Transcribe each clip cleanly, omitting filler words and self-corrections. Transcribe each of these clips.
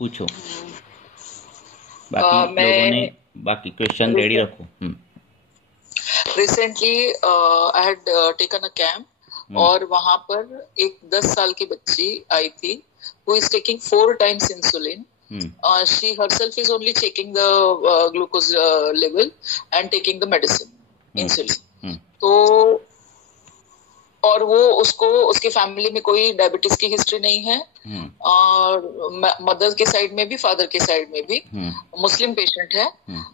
पूछो। बाकी लोगों ने मैं बाकी क्वेश्चन रेडी रखो। Recently I had taken a camp, hmm और वहां पर एक 10 साल की बच्ची आई थी, who is taking 4 times insulin. Hmm She herself is only checking the glucose level and taking the medicine, hmm insulin. हम्म तो और वो उसको उसकी फैमिली में कोई डायबिटीज की हिस्ट्री नहीं है, हम्म और मदर के साइड में भी फादर के साइड में भी हम्म मुस्लिम पेशेंट है. हम्म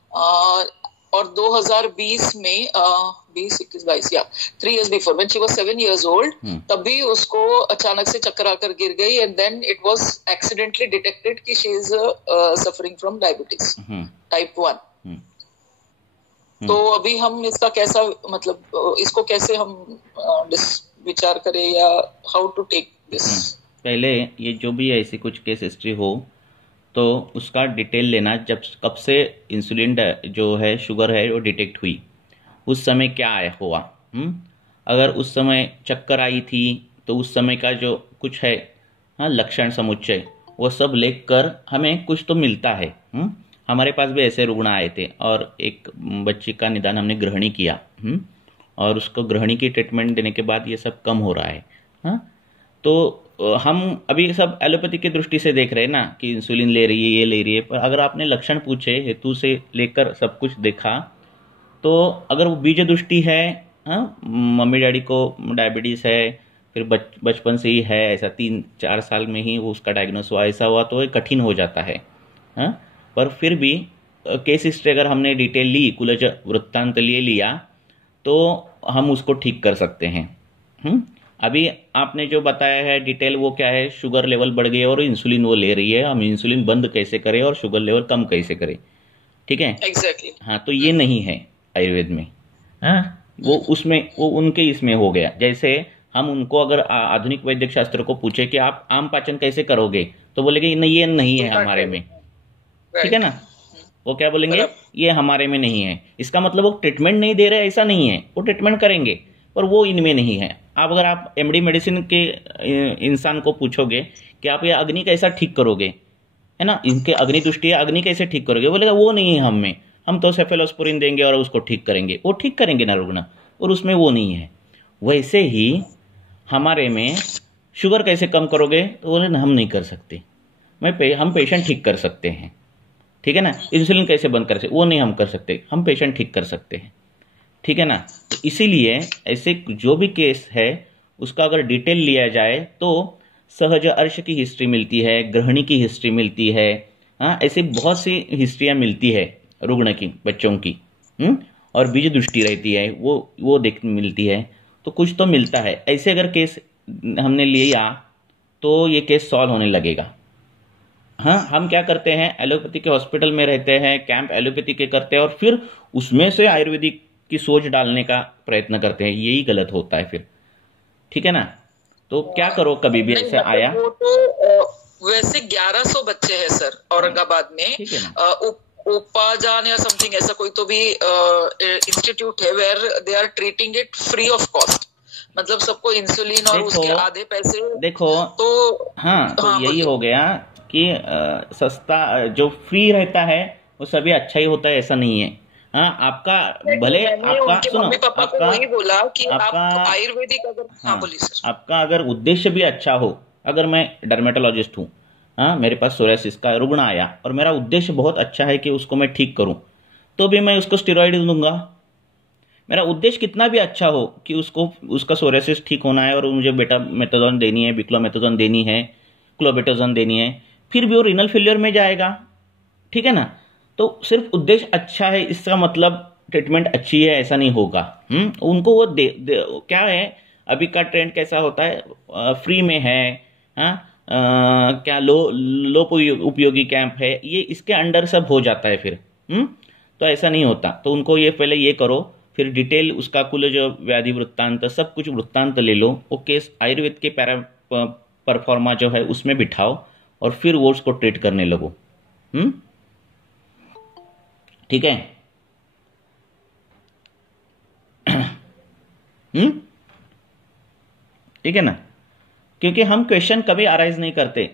और 2020 में 20 21 22 या 3 years before when she was 7 years old, hmm तभी उसको अचानक से चक्कर आकर गिर गई, and then it was accidentally detected कि she is suffering from diabetes hmm type 1. Hmm तो हम्म अभी हम इसका कैसा, मतलब इसको कैसे हम विचार करें, या हाउ टू टेक दिस. पहले ये जो भी ऐसी कुछ केस हिस्ट्री हो तो उसका डिटेल लेना, जब कब से इंसुलिन जो है शुगर है वो डिटेक्ट हुई, उस समय क्या आया हुआ। अगर उस समय चक्कर आई थी तो उस समय का जो कुछ है, हाँ, लक्षण समुच्चय, वो सब लेख कर हमें कुछ तो मिलता है। हमारे पास भी ऐसे रुग्ण आए थे और एक बच्ची का निदान हमने ग्रहणी किया। और उसको ग्रहणी की ट्रीटमेंट देने के बाद ये सब कम हो रहा है। हाँ, तो हम अभी सब एलोपैथी की दृष्टि से देख रहे हैं ना कि इंसुलिन ले रही है, ये ले रही है, पर अगर आपने लक्षण पूछे, हेतु से लेकर सब कुछ देखा, तो अगर वो बीज दृष्टि है, हाँ, मम्मी डैडी को डायबिटीज़ है, फिर बचपन से ही है, ऐसा 3 4 साल में ही वो उसका डायग्नोस हुआ, ऐसा हुआ तो ये कठिन हो जाता है। हाँ, पर फिर भी केस हिस्ट्री अगर हमने डिटेल ली, कुलज वृत्तांत लिए लिया, तो हम उसको ठीक कर सकते हैं। हम्म अभी आपने जो बताया है डिटेल, वो क्या है, शुगर लेवल बढ़ गई है और इंसुलिन वो ले रही है, हम इंसुलिन बंद कैसे करें और शुगर लेवल कम कैसे करें। ठीक है। एग्जैक्टली. हाँ, तो ये नहीं है आयुर्वेद में। हाँ, वो उसमें वो उनके इसमें हो गया। जैसे हम उनको अगर आधुनिक वैद्य शास्त्र को पूछे कि आप आम पाचन कैसे करोगे, तो बोलेंगे नहीं, ये नहीं वी है कांट हमारे टेल. में। ठीक है राइट. ना। वो क्या बोलेंगे, बराबर. ये हमारे में नहीं है। इसका मतलब वो ट्रीटमेंट नहीं दे रहे, ऐसा नहीं है, वो ट्रीटमेंट करेंगे, पर वो इनमें नहीं है। आप अगर आप एमडी मेडिसिन के इंसान को पूछोगे कि आप ये अग्नि कैसा ठीक करोगे, है ना, इनके अग्नि तुष्टि है, अग्नि कैसे ठीक करोगे, बोलेगा वो नहीं है हम में, हम तो सेफेलोस्पोरिन देंगे और उसको ठीक करेंगे। वो ठीक करेंगे ना रुग्ण, और उसमें वो नहीं है। वैसे ही हमारे में शुगर कैसे कम करोगे, तो बोले ना हम नहीं कर सकते। हम पेशेंट ठीक कर सकते हैं। ठीक है ना। इंसुलिन कैसे बंद कर सकते, वो नहीं हम कर सकते, हम पेशेंट ठीक कर सकते हैं। ठीक है ना। तो इसीलिए ऐसे जो भी केस है उसका अगर डिटेल लिया जाए तो सहज अर्श की हिस्ट्री मिलती है, ग्रहणी की हिस्ट्री मिलती है। हाँ, ऐसे बहुत सी हिस्ट्रियाँ मिलती है रुग्ण की, बच्चों की। और बीज दृष्टि रहती है, वो देख मिलती है। तो कुछ तो मिलता है। ऐसे अगर केस हमने लिया तो ये केस सॉल्व होने लगेगा। हाँ, हम क्या करते हैं, एलोपैथी के हॉस्पिटल में रहते हैं, कैंप एलोपैथी के करते हैं, और फिर उसमें से आयुर्वेदिक की सोच डालने का प्रयत्न करते हैं। यही गलत होता है फिर। ठीक है ना। तो क्या करो, कभी भी नहीं, ऐसा मतलब आया। वो तो वैसे 1100 बच्चे हैं सर हाँ, औरंगाबाद में. ठीक है ना। उपाजान या समथिंग ऐसा कोई तो भी इंस्टीट्यूट है, where they are treating it free of cost. मतलब सबको इंसुलिन और देखो उसके आधे पैसे. देखो तो हाँ, तो हाँ, यही बोलिए. हो गया कि सस्ता, जो फ्री रहता है वो सभी अच्छा ही होता है, ऐसा नहीं है। हाँ, आपका Exactly, भले, मैंने आपका उनके सुनो, मम्मी पापा को आपका वही बोला कि आपका आप आयुर्वेदिक अगर. हाँ, हाँ, बोलिए सर. आपका अगर उद्देश्य भी अच्छा हो, अगर मैं डर्मेटोलॉजिस्ट हूँ, हाँ, मेरे पास सोरियासिस का रुग्ण आया और मेरा उद्देश्य बहुत अच्छा है कि उसको मैं ठीक करूँ, तो भी मैं उसको स्टेरॉइड दूंगा। मेरा उद्देश्य कितना भी अच्छा हो कि उसको, उसका सोरियासिस ठीक होना है और मुझे बेटा मेथाजोन देनी है, बिक्लोमेथाजोन देनी है, क्लोबेटाजोन देनी है, फिर भी वो रीनल फेलियर में जाएगा। ठीक है ना। तो सिर्फ उद्देश्य अच्छा है इसका मतलब ट्रीटमेंट अच्छी है, ऐसा नहीं होगा। उनको वो क्या है, अभी का ट्रेंड कैसा होता है, फ्री में है। हाँ, क्या लो उपयोगी कैंप है, ये इसके अंडर सब हो जाता है फिर। तो ऐसा नहीं होता। तो उनको ये पहले ये करो, फिर डिटेल उसका कुल जो व्याधि वृत्तांत, सब कुछ वृत्तांत ले लो, वो केस आयुर्वेद के परफॉर्मा जो है उसमें बिठाओ, और फिर वो उसको ट्रीट करने लगो। हम्म ठीक है। हम्म ठीक है ना। क्योंकि हम क्वेश्चन कभी अराइज नहीं करते,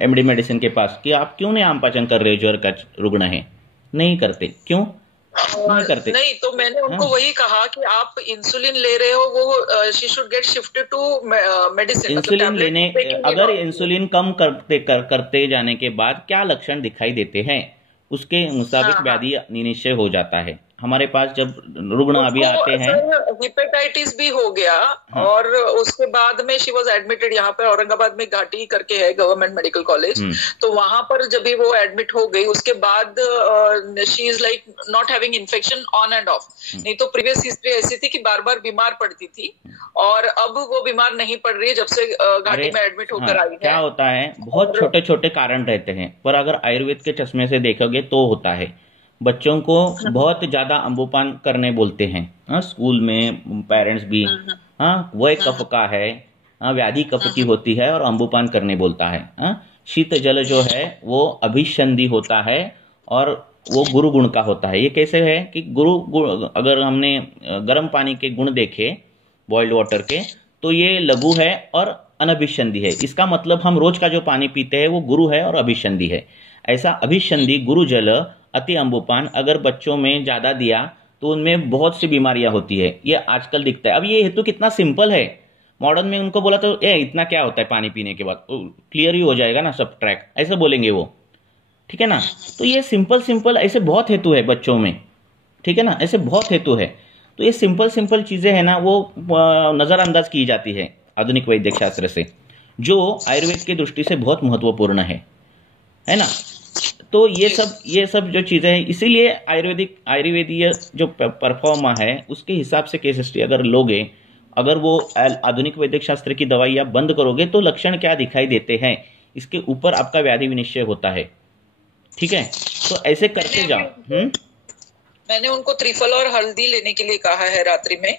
एमडी मेडिसिन के पास कि आप क्यों नहीं आम पाचन कर रहे हो, ज्वर का रुग्ण है, नहीं करते, क्यों नहीं करते? नहीं, तो मैंने उनको वही कहा कि आप इंसुलिन ले रहे हो, वो she should get shifted to medicine, मतलब इंसुलिन लेने, अगर इंसुलिन कम करते जाने के बाद क्या लक्षण दिखाई देते हैं, उसके मुताबिक व्याधि निश्चय हो जाता है। हमारे पास जब रुग्ण अभी आते हैं, हेपेटाइटिस भी हो गया, और उसके बाद में शी वाज एडमिटेड यहाँ पे औरंगाबाद में घाटी करके है गवर्नमेंट मेडिकल कॉलेज, तो वहां पर जब भी वो एडमिट हो गई उसके बाद she is like not having infection on end of. नहीं तो प्रीवियस हिस्ट्री ऐसी थी कि बार बार बीमार पड़ती थी, और अब वो बीमार नहीं पड़ रही है जब से घाटी में एडमिट होकर आई है। क्या होता है, बहुत छोटे छोटे कारण रहते हैं, पर अगर आयुर्वेद के चश्मे से देखोगे तो होता है। बच्चों को बहुत ज्यादा अम्बुपान करने बोलते हैं, हाँ, स्कूल में पेरेंट्स भी, हाँ, वो एक कफ का है, हाँ, व्याधि कफ की होती है और अम्बुपान करने बोलता है, हाँ। शीत जल जो है वो अभिसंधि होता है और वो गुरु गुण का होता है। ये कैसे है कि अगर हमने गर्म पानी के गुण देखे बॉइल्ड वाटर के, तो ये लघु है और अनभिसंधि है। इसका मतलब हम रोज का जो पानी पीते हैं वो गुरु है और अभिसंधि है। ऐसा अभिसंधि गुरु जल अति अम्बुपान अगर बच्चों में ज्यादा दिया तो उनमें बहुत सी बीमारियां होती है, ये आजकल दिखता है। अब ये हेतु कितना सिंपल है, मॉडर्न में उनको बोला तो इतना क्या होता है पानी पीने के बाद, क्लियर ही हो जाएगा ना सब ट्रैक, ऐसे बोलेंगे वो, ठीक है ना। तो ये सिंपल ऐसे बहुत हेतु है बच्चों में, ठीक है ना, ऐसे बहुत हेतु है। तो ये सिंपल चीजें है ना, वो नजरअंदाज की जाती है आधुनिक वैद्य शास्त्र से, जो आयुर्वेद की दृष्टि से बहुत महत्वपूर्ण है ना। तो ये सब जो चीजें हैं, इसीलिए आयुर्वेदीय जो परफॉर्मा है उसके हिसाब से केस हिस्ट्री अगर लोगे, अगर वो आधुनिक वैदिक शास्त्र की दवाइयां बंद करोगे तो लक्षण क्या दिखाई देते हैं, इसके ऊपर आपका व्याधि विनिश्चय होता है, ठीक है। तो ऐसे करते जाओ। मैंने उनको त्रिफल और हल्दी लेने के लिए कहा है रात्रि में,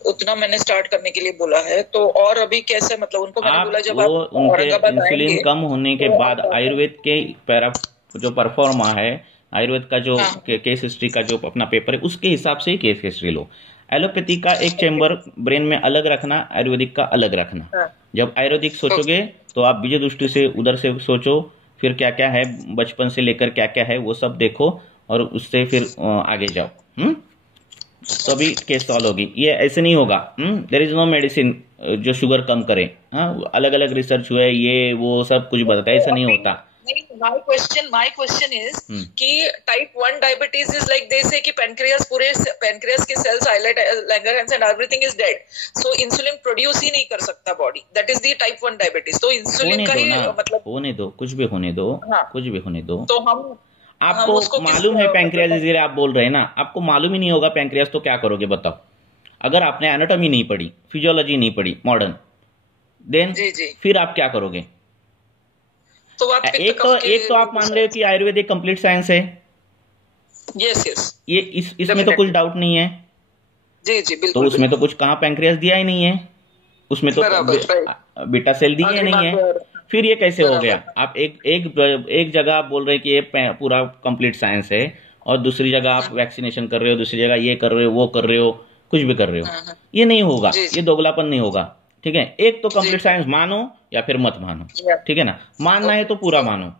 उतना मैंने स्टार्ट करने के लिए बोला है। तो और अभी कैसे, मतलब उनको मैंने बोला जब आप औरंगाबाद इंसुलिन कम होने के बाद आयुर्वेद के जो परफॉर्मा है, आयुर्वेद का जो केस हिस्ट्री का जो अपना पेपर है उसके हिसाब से ही केस हिस्ट्री लो। एलोपैथी का एक चैम्बर ब्रेन में अलग रखना, आयुर्वेदिक का अलग रखना। जब आयुर्वेदिक सोचोगे तो आप बीज दृष्टि से उधर से सोचो, फिर क्या क्या है बचपन से लेकर क्या क्या है वो सब देखो और उससे फिर आगे जाओ, तो अभी केस सॉल्व होगी। ये ऐसे नहीं होगा, देयर इज नो मेडिसिन जो शुगर कम करे, हाँ, अलग अलग रिसर्च हुए, ये वो सब कुछ बताता है, ऐसा नहीं होता। माय क्वेश्चन इज कि type 1 diabetes is like they say कि पैनक्रियास के cells, islet, Langerhans and everything is dead, so insulin produce ही नहीं कर सकता body, that is the type 1 diabetes. तो इंसुलिन का ही मतलब होने दो, कुछ भी होने दो, कुछ भी होने दो। तो हम आपको मालूम है पैंक्रियास डिजीज आप बोल रहे हैं ना, आपको मालूम ही नहीं होगा पैंक्रियास, तो क्या करोगे बताओ? अगर आपने एनाटॉमी नहीं पढ़ी, फिजियोलॉजी नहीं पढ़ी मॉडर्न, देन फिर आप क्या करोगे? तो एक तो आप मान रहे हो कि आयुर्वेद एक कंप्लीट साइंस है। यस ये इसमें तो कुछ डाउट नहीं है। जी बिल्कुल। तो उसमें तो कुछ कहाँ पैंक्रियास दिया ही नहीं है, उसमें तो बीटा सेल दी ही नहीं है, फिर ये कैसे हो गया? आप एक जगह आप बोल रहे हैं कि ये पूरा कंप्लीट साइंस है और दूसरी जगह आप वैक्सीनेशन कर रहे हो, दूसरी जगह ये कर रहे हो, वो कर रहे हो, कुछ भी कर रहे हो। ये नहीं होगा, ये दोगलापन नहीं होगा, ठीक है। एक तो कंप्लीट साइंस मानो या फिर मत मानो, ठीक है ना। मानना है तो पूरा मानो,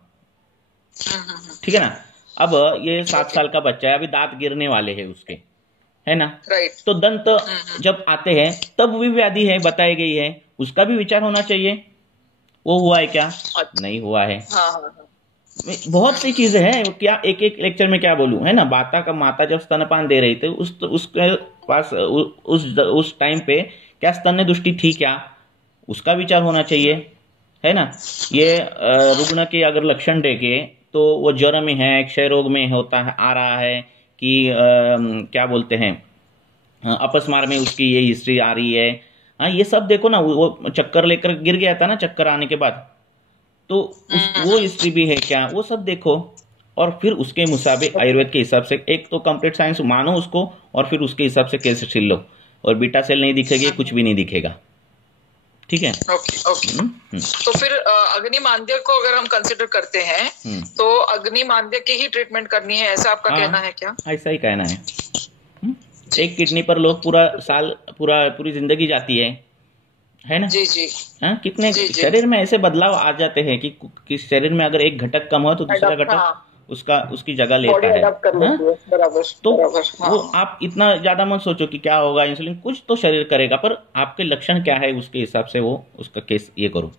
ठीक है ना। अब ये 7 साल का बच्चा है, अभी दांत गिरने वाले हैं उसके, है ना। तो दंत जब आते हैं तब भी व्याधि है बताई गई है, उसका भी विचार होना चाहिए, वो हुआ है क्या, नहीं हुआ है। बहुत सी चीजें हैं, क्या एक लेक्चर में क्या बोलूं, है ना। माता जब स्तनपान दे रही थी उसके पास उस टाइम पे क्या स्तन्य दृष्टि थी क्या, उसका विचार होना चाहिए, है ना। ये रुग्ण के अगर लक्षण देखे तो वो ज्वर में है, क्षय रोग में होता है, आ रहा है कि क्या बोलते हैं अपस्मार में उसकी ये हिस्ट्री आ रही है, हाँ, ये सब देखो ना। वो चक्कर लेकर गिर गया था ना, चक्कर आने के बाद, तो वो हिस्ट्री भी है क्या, वो सब देखो। और फिर उसके मुताबिक आयुर्वेद के हिसाब से एक तो कंप्लीट साइंस मानो उसको, और फिर उसके हिसाब से केस हिस्ट्री लो। और बीटा सेल नहीं दिखेगी, कुछ भी नहीं दिखेगा, ठीक है। ओके। तो फिर अग्नि मांद्य को अगर हम कंसिडर करते हैं तो अग्नि मांद्य की ही ट्रीटमेंट करनी है, ऐसा आपका कहना है क्या? ऐसा ही कहना है। एक किडनी पर लोग पूरी जिंदगी जाती है, है ना? जी जी हाँ, कितने जी जी शरीर में ऐसे बदलाव आ जाते हैं कि शरीर में अगर एक घटक कम हो तो दूसरा अडॉप्ट, घटक हाँ, उसकी जगह बॉडी लेता है। अडॉप्ट कर हाँ, लेती है, बराबर तो बराबर, हाँ। वो आप इतना ज्यादा मत सोचो कि क्या होगा, इंसुलिन कुछ तो शरीर करेगा, पर आपके लक्षण क्या है उसके हिसाब से वो उसका केस ये करो।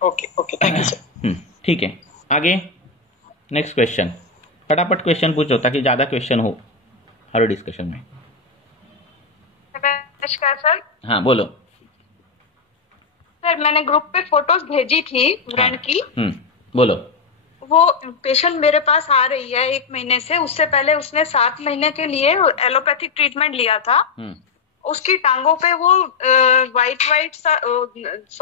Okay okay, thank you sir. ठीक है, आगे नेक्स्ट क्वेश्चन। फटाफट क्वेश्चन पूछो ताकि ज्यादा क्वेश्चन हो हर डिस्कशन में। नमस्कार सर। हाँ बोलो। सर मैंने ग्रुप पे फोटोज भेजी थी हाँ, व्रण की। बोलो। वो पेशेंट मेरे पास आ रही है 1 महीने से, उससे पहले उसने 7 महीने के लिए एलोपैथिक ट्रीटमेंट लिया था। उसकी टांगों पे वो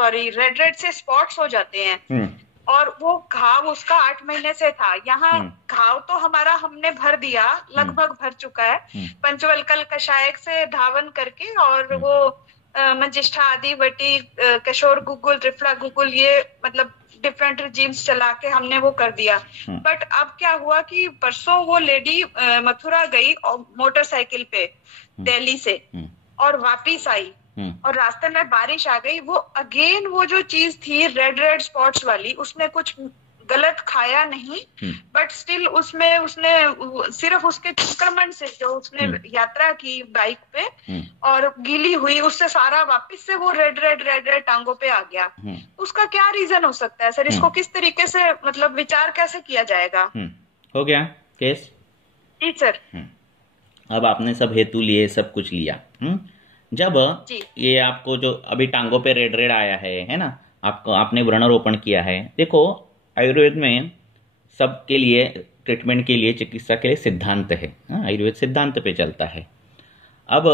रेड रेड से स्पॉट्स हो जाते हैं, और वो घाव उसका 8 महीने से था। यहाँ घाव तो हमारा हमने भर दिया, लगभग भर चुका है पंचवल्कल कषाय से धावन करके, और वो मंजिष्ठा आदि वटी किशोर गुगुल त्रिफला गुगुल ये मतलब डिफरेंट रिजीम्स चला के हमने वो कर दिया। बट अब क्या हुआ कि परसों वो लेडी मथुरा गई मोटरसाइकिल पे दिल्ली से, और वापिस आई, और रास्ते में बारिश आ गई। वो अगेन वो जो चीज थी रेड रेड स्पॉट्स वाली, उसने कुछ गलत खाया नहीं, बट स्टिल उसमें उसने सिर्फ उसके संक्रमण से जो उसने यात्रा की बाइक पे और गीली हुई, उससे सारा वापस से वो रेड रेड टांगों पे आ गया। उसका क्या रीजन हो सकता है सर? इसको किस तरीके से मतलब विचार कैसे किया जाएगा? हो गया केस? जी सर। अब आपने सब हेतु लिए, सब कुछ लिया। जब ये आपको जो अभी टांगों पे रेड रेड आया है ना, आपको आपने व्रणारोपण किया है। देखो आयुर्वेद में सबके लिए ट्रीटमेंट के लिए, चिकित्सा के लिए सिद्धांत है। आयुर्वेद सिद्धांत पे चलता है। अब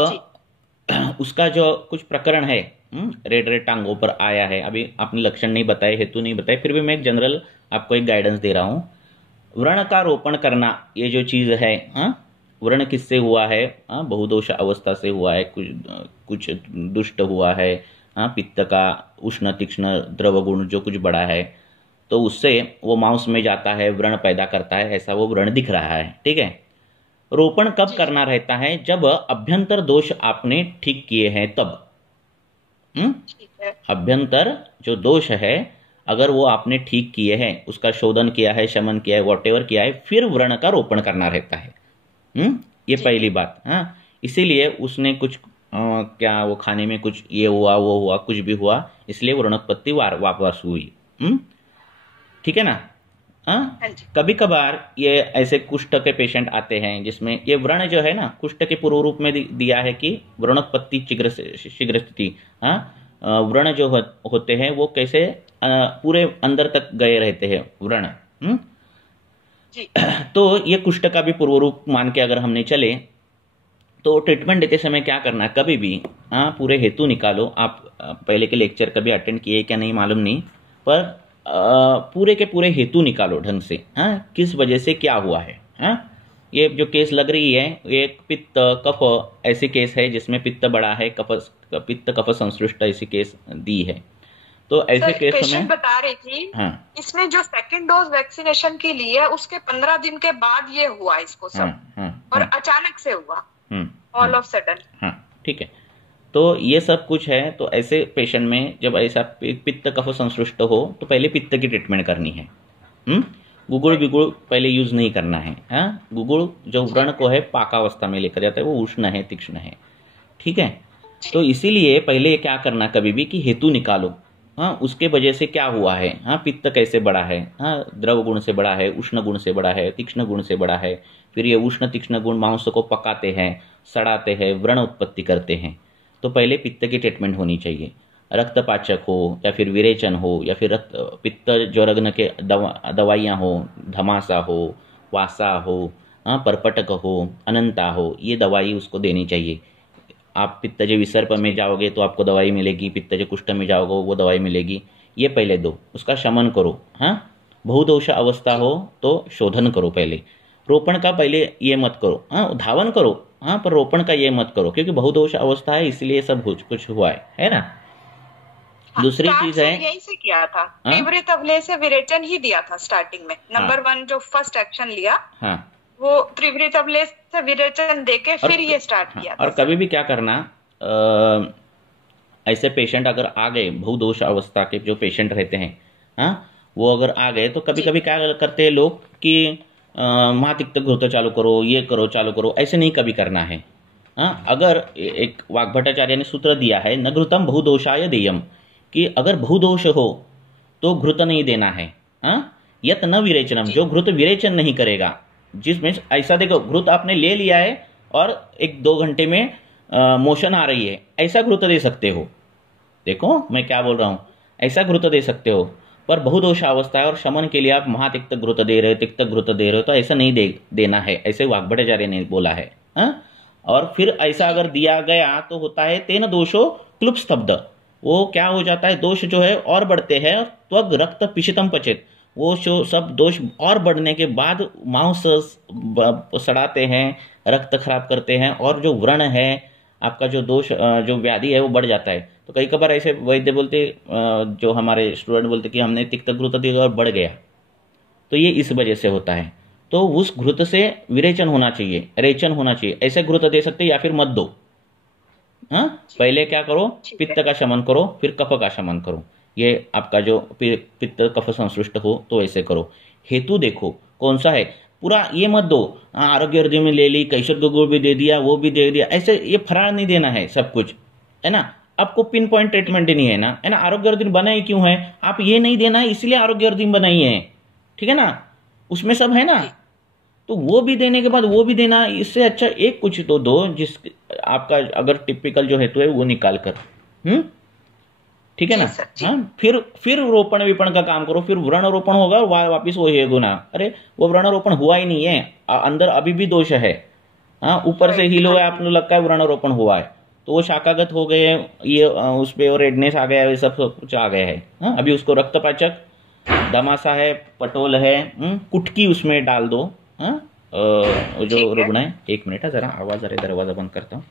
उसका जो कुछ प्रकरण है, रेड रेड टांगों पर आया है, अभी आपने लक्षण नहीं बताए, हेतु नहीं बताए, फिर भी मैं एक जनरल आपको एक गाइडेंस दे रहा हूँ। व्रण का रोपण करना ये जो चीज है, व्रण किससे हुआ है? बहुदोष अवस्था से हुआ है, कुछ दुष्ट हुआ है, पित्त का उष्ण तीक्ष्ण द्रव गुण जो कुछ बड़ा है, तो उससे वो मांस में जाता है, व्रण पैदा करता है, ऐसा वो व्रण दिख रहा है। ठीक है, रोपण कब करना रहता है? जब अभ्यंतर दोष आपने ठीक किए हैं तब। अभ्यंतर जो दोष है अगर वो आपने ठीक किए हैं, उसका शोधन किया है, शमन किया है, वॉटेवर किया है, फिर व्रण का रोपण करना रहता है। ये पहली बात। इसीलिए उसने कुछ क्या वो खाने में कुछ ये हुआ वो हुआ, कुछ भी हुआ, इसलिए व्रणोत्पत्ति वापस हुई। ठीक है ना? कभी कभार ये ऐसे कुष्ठ के पेशेंट आते हैं जिसमें ये व्रण जो है ना, कुष्ठ के पूर्व रूप में दिया है कि व्रणोत्पत्ति शीघ्र स्थिति। व्रण जो होते हैं वो कैसे पूरे अंदर तक गए रहते हैं व्रण। तो ये कुष्ठ का भी पूर्व रूप मान के अगर हमने चले तो ट्रीटमेंट देते समय क्या करना है? कभी भी पूरे हेतु निकालो। आप पहले के लेक्चर कभी अटेंड किए क्या नहीं मालूम नहीं, पर पूरे के पूरे हेतु निकालो ढंग से। किस वजह से क्या हुआ है? ये जो केस लग रही है ये पित्त कफ ऐसी केस है जिसमें पित्त बड़ा है, पित्त कफ संश्लिष्ट ऐसी केस दी है। तो ऐसे केस में बता रही थी इसने जो सेकंड डोज वैक्सीनेशन की ली है उसके 15 दिन के बाद ये हुआ इसको सब, और अचानक से हुआ ऑल ऑफ सडन। ठीक है, तो ये सब कुछ है। तो ऐसे पेशेंट में जब ऐसा पित्त कफ संश्लिष्ट हो तो पहले पित्त की ट्रीटमेंट करनी है। गुगुड़ बिगुड़ पहले यूज नहीं करना है। गुगुड़ जो व्रण को है पाकावस्था में लेकर जाता है, वो उष्ण है, तीक्ष्ण है। ठीक है, तो इसीलिए पहले क्या करना, कभी भी कि हेतु निकालो। उसके वजह से क्या हुआ है? पित्त कैसे बढ़ा है? द्रव गुण से बढ़ा है, उष्ण गुण से बढ़ा है, तीक्ष्ण गुण से बढ़ा है। फिर ये उष्ण तीक्ष्ण गुण मांस को पकाते हैं, सड़ाते हैं, व्रण उत्पत्ति करते हैं। तो पहले पित्त की ट्रीटमेंट होनी चाहिए। रक्तपाचक हो या फिर विरेचन हो या फिर पित्त ज्वरग्न के दवाइयाँ हो, धमासा हो, वासा हो, परपटक हो, अनंता हो, ये दवाई उसको देनी चाहिए। आप पित्तज विसर्प में जाओगे तो आपको दवाई मिलेगी, पित्तज कुष्ठ में जाओगे वो दवाई मिलेगी। ये पहले दो, उसका शमन करो। बहुदोष अवस्था हो तो शोधन करो पहले। रोपण का पहले ये मत करो, धावन करो, पर रोपण का ये मत करो, क्योंकि बहुदोष अवस्था है इसलिए सब कुछ हुआ है ना। दूसरी चीज है, यही से किया था तीव्रित अवले से विरेचन ही दिया था स्टार्टिंग में। नंबर 1 जो फर्स्ट एक्शन लिया वो त्रिवृत अवलेश से विरेचन देके फिर ये स्टार्ट किया था। और कभी भी क्या करना, ऐसे पेशेंट अगर आ गए, बहुदोष अवस्था के जो पेशेंट रहते हैं, हाँ, वो अगर आ गए तो कभी कभी क्या करते हैं लोग कि महातिक्त घृत चालू करो, ये करो, चालू करो, ऐसे नहीं कभी करना है। हाँ, अगर एक वाग्भट्टाचार्य ने सूत्र दिया है, न घृतम बहुदोषाय देयम, कि अगर बहुदोष हो तो घृत नहीं देना है। हाँ, यत न विरेचनम, जो घृत विरेचन नहीं करेगा, जिसमें ऐसा देखो घृत आपने ले लिया है और 1-2 घंटे में मोशन आ रही है, ऐसा घृत दे सकते हो। देखो मैं क्या बोल रहा हूँ, ऐसा घृत दे सकते हो, पर बहुदोषावस्था है और शमन के लिए आप महातिक्त घृत दे रहे हो, तिक्त घृत दे रहे हो, तो ऐसा नहीं देना है, ऐसे वाग्भट्टाचार्य ने बोला है। हाँ, और फिर ऐसा अगर दिया गया तो होता है तेन दोषो क्लुप स्तब्ध, वो क्या हो जाता है, दोष जो है और बढ़ते हैं, त्वग रक्त पिशितम पचेत, वो जो सब दोष और बढ़ने के बाद मांस सड़ाते हैं, रक्त खराब करते हैं, और जो व्रण है आपका, जो दोष जो व्याधि है वो बढ़ जाता है। तो कई बार ऐसे वैद्य बोलते, जो हमारे स्टूडेंट बोलते कि हमने तिक्त घृत दिया और बढ़ गया, तो ये इस वजह से होता है। तो उस घृत से विरेचन होना चाहिए, रेचन होना चाहिए, ऐसे घृत दे सकते या फिर मत दो। हाँ, पहले क्या करो, पित्त का शमन करो, फिर कफ का शमन करो। ये आपका जो पित्त कफ संश्लिष्ट हो तो ऐसे करो। हेतु देखो कौन सा है, पूरा ये मत दो, आरोग्य हृदय में ले ली, कैशर गुड़ भी दे दिया, वो भी दे दिया, ऐसे ये फरार नहीं देना है सब कुछ, है ना। आपको पिन पॉइंट ट्रीटमेंट देनी है ना, है ना। आरोग्य हृदय बनाई क्यों है, आप ये नहीं देना है इसलिए आरोग्य हृदय बनाई है, ठीक है ना, उसमें सब है ना। तो वो भी देने के बाद वो भी देना, इससे अच्छा एक कुछ तो दो जिस आपका अगर टिपिकल जो हेतु है वो निकाल कर, ठीक है ना। हाँ, फिर रोपण विपण का काम करो, फिर व्रण रोपण होगा और वापिस वही है गुना। अरे वो व्रण रोपण हुआ ही नहीं है, अंदर अभी भी दोष है। हाँ, ऊपर से हील हुआ है, आपको लगता है व्रण रोपण हुआ है, तो वो शाखागत हो गए, ये उस पर रेडनेस आ गया है, सब कुछ आ गया है। हाँ, अभी उसको रक्तपाचक, दमासा है, पटोल है, कुटकी उसमें डाल दो। हाँ, जो रुग्ण है, 1 मिनट है, जरा आवाज आ रही, दरवाजा बंद करता हूँ,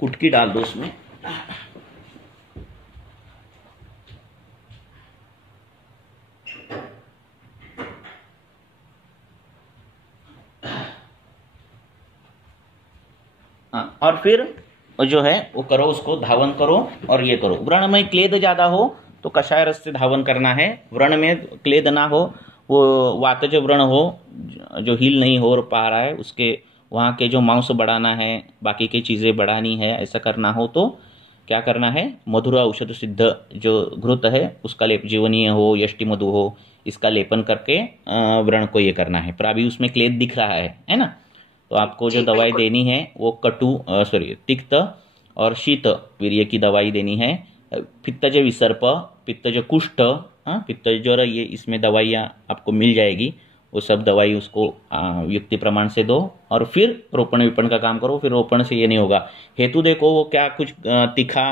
कुटकी डाल दो उसमें। हाँ, और फिर जो है वो करो, उसको धावन करो और ये करो। व्रण में क्लेद ज्यादा हो तो कषाय रस से धावन करना है, व्रण में क्लेद ना हो, वो वातज व्रण हो जो हील नहीं हो पा रहा है, उसके वहाँ के जो मांस बढ़ाना है, बाकी की चीज़ें बढ़ानी है, ऐसा करना हो तो क्या करना है, मधुर औषध सिद्ध जो घृत है उसका लेप, जीवनीय हो, यष्टि मधु हो, इसका लेपन करके व्रण को ये करना है। पर अभी उसमें क्लेद दिख रहा है ना। तो आपको जो दवाई देनी है वो तिक्त और शीत वीर्य की दवाई देनी है। पित्तज विसर्प, पित्तज कुष्ठ, पित्तज ज्वर, ये इसमें दवाइयाँ आपको मिल जाएगी, वो सब दवाई उसको युक्ति प्रमाण से दो और फिर रोपण विपण का काम करो। फिर रोपण से ये नहीं होगा। हेतु देखो वो क्या कुछ तीखा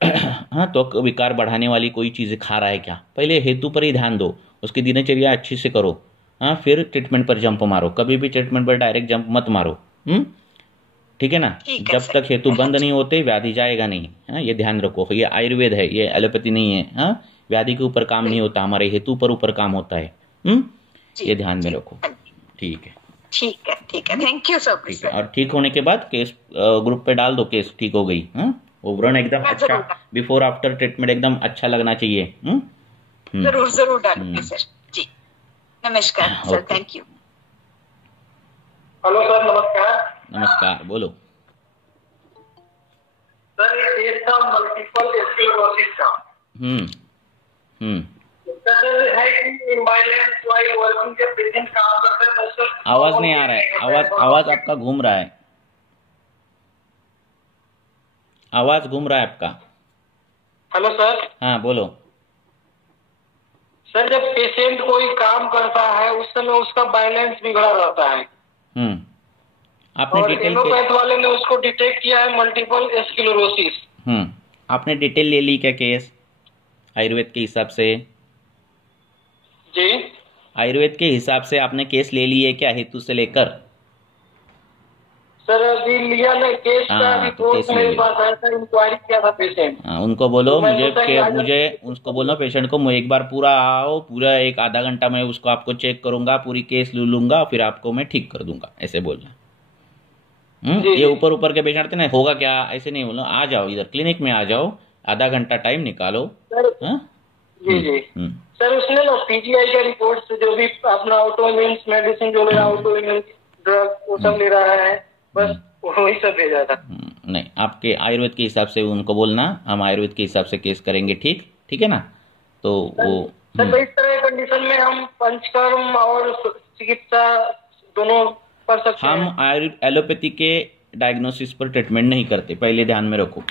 हाँ तो विकार बढ़ाने वाली कोई चीज़ खा रहा है क्या, पहले हेतु पर ही ध्यान दो, उसकी दिनचर्या अच्छी से करो। हाँ, फिर ट्रीटमेंट पर जंप मारो, कभी भी ट्रीटमेंट पर डायरेक्ट जंप मत मारो। ठीक है ना। जब तक हेतु बंद नहीं होते व्याधि जाएगा नहीं। हाँ, ये ध्यान रखो, ये आयुर्वेद है, ये एलोपैथी नहीं है। हाँ, व्याधि के ऊपर काम नहीं होता, हमारे हेतु पर ऊपर काम होता है। ये ध्यान में रखो। ठीक है, ठीक है, ठीक है, थैंक यू सर। ठीक है, और ठीक होने के बाद केस ग्रुप पे डाल दो, केस ठीक हो गई। हाँ, वो व्रण एकदम अच्छा, बिफोर आफ्टर ट्रीटमेंट एकदम अच्छा लगना चाहिए। जरूर जरूर डालूंगी सर जी। नमस्कार sir, thank you. Hello sir, नमस्कार। नमस्कार, बोलो सर। ये केस था मल्टीपल स्क्लेरोसिस का। सर है कि इम्बाइलेंस वाइल वर्किंग के पेशेंट काम करते हैं तो सर आवाज नहीं आ रहा है, आवाज आपका घूम रहा है, आवाज घूम रहा है आपका। Hello sir. हाँ, बोलो सर। जब पेशेंट कोई काम करता है उस समय उसका बैलेंस बिगड़ा रहता है। आपने और डिटेल एलोपैथ वाले ने उसको डिटेक्ट किया है मल्टीपल स्क्लेरोसिस। आपने डिटेल ले ली क्या केस आयुर्वेद के हिसाब से? जी, आयुर्वेद के हिसाब से आपने केस ले लिए क्या हेतु से लेकर? सर अभी लिया नहीं केस का रिपोर्ट मेरे पास आया था, इंक्वायरी किया था पेशेंट। उनको बोलो मुझे उसको बोलो पेशेंट को एक बार पूरा आओ, पूरा 1-आधा घंटा में उसको आपको चेक करूंगा, पूरी केस ले लूंगा, फिर आपको मैं ठीक कर दूंगा, ऐसे बोलना। ये ऊपर के पेशेंट थे ना, होगा क्या, ऐसे नहीं बोलो, आ जाओ इधर क्लिनिक में आ जाओ, आधा घंटा टाइम निकालो। सर जी जी सर, उसने ना पीजीआई का रिपोर्ट जो भी अपना ऑटो इम्यून मेडिसिन जो ले रहा है, ऑटो इम्यून ड्रग वो सब ले रहा है, बस वही सब भेजा था। नहीं, आपके आयुर्वेद के हिसाब से उनको बोलना, हम आयुर्वेद के हिसाब से केस करेंगे। ठीक है ना? तो वो सर इस तरह कंडीशन में हम पंचकर्म और चिकित्सा दोनों कर सकते हैं। हम एलोपैथी के डायग्नोसिस पर ट्रीटमेंट नहीं करते, पहले ध्यान में रखो।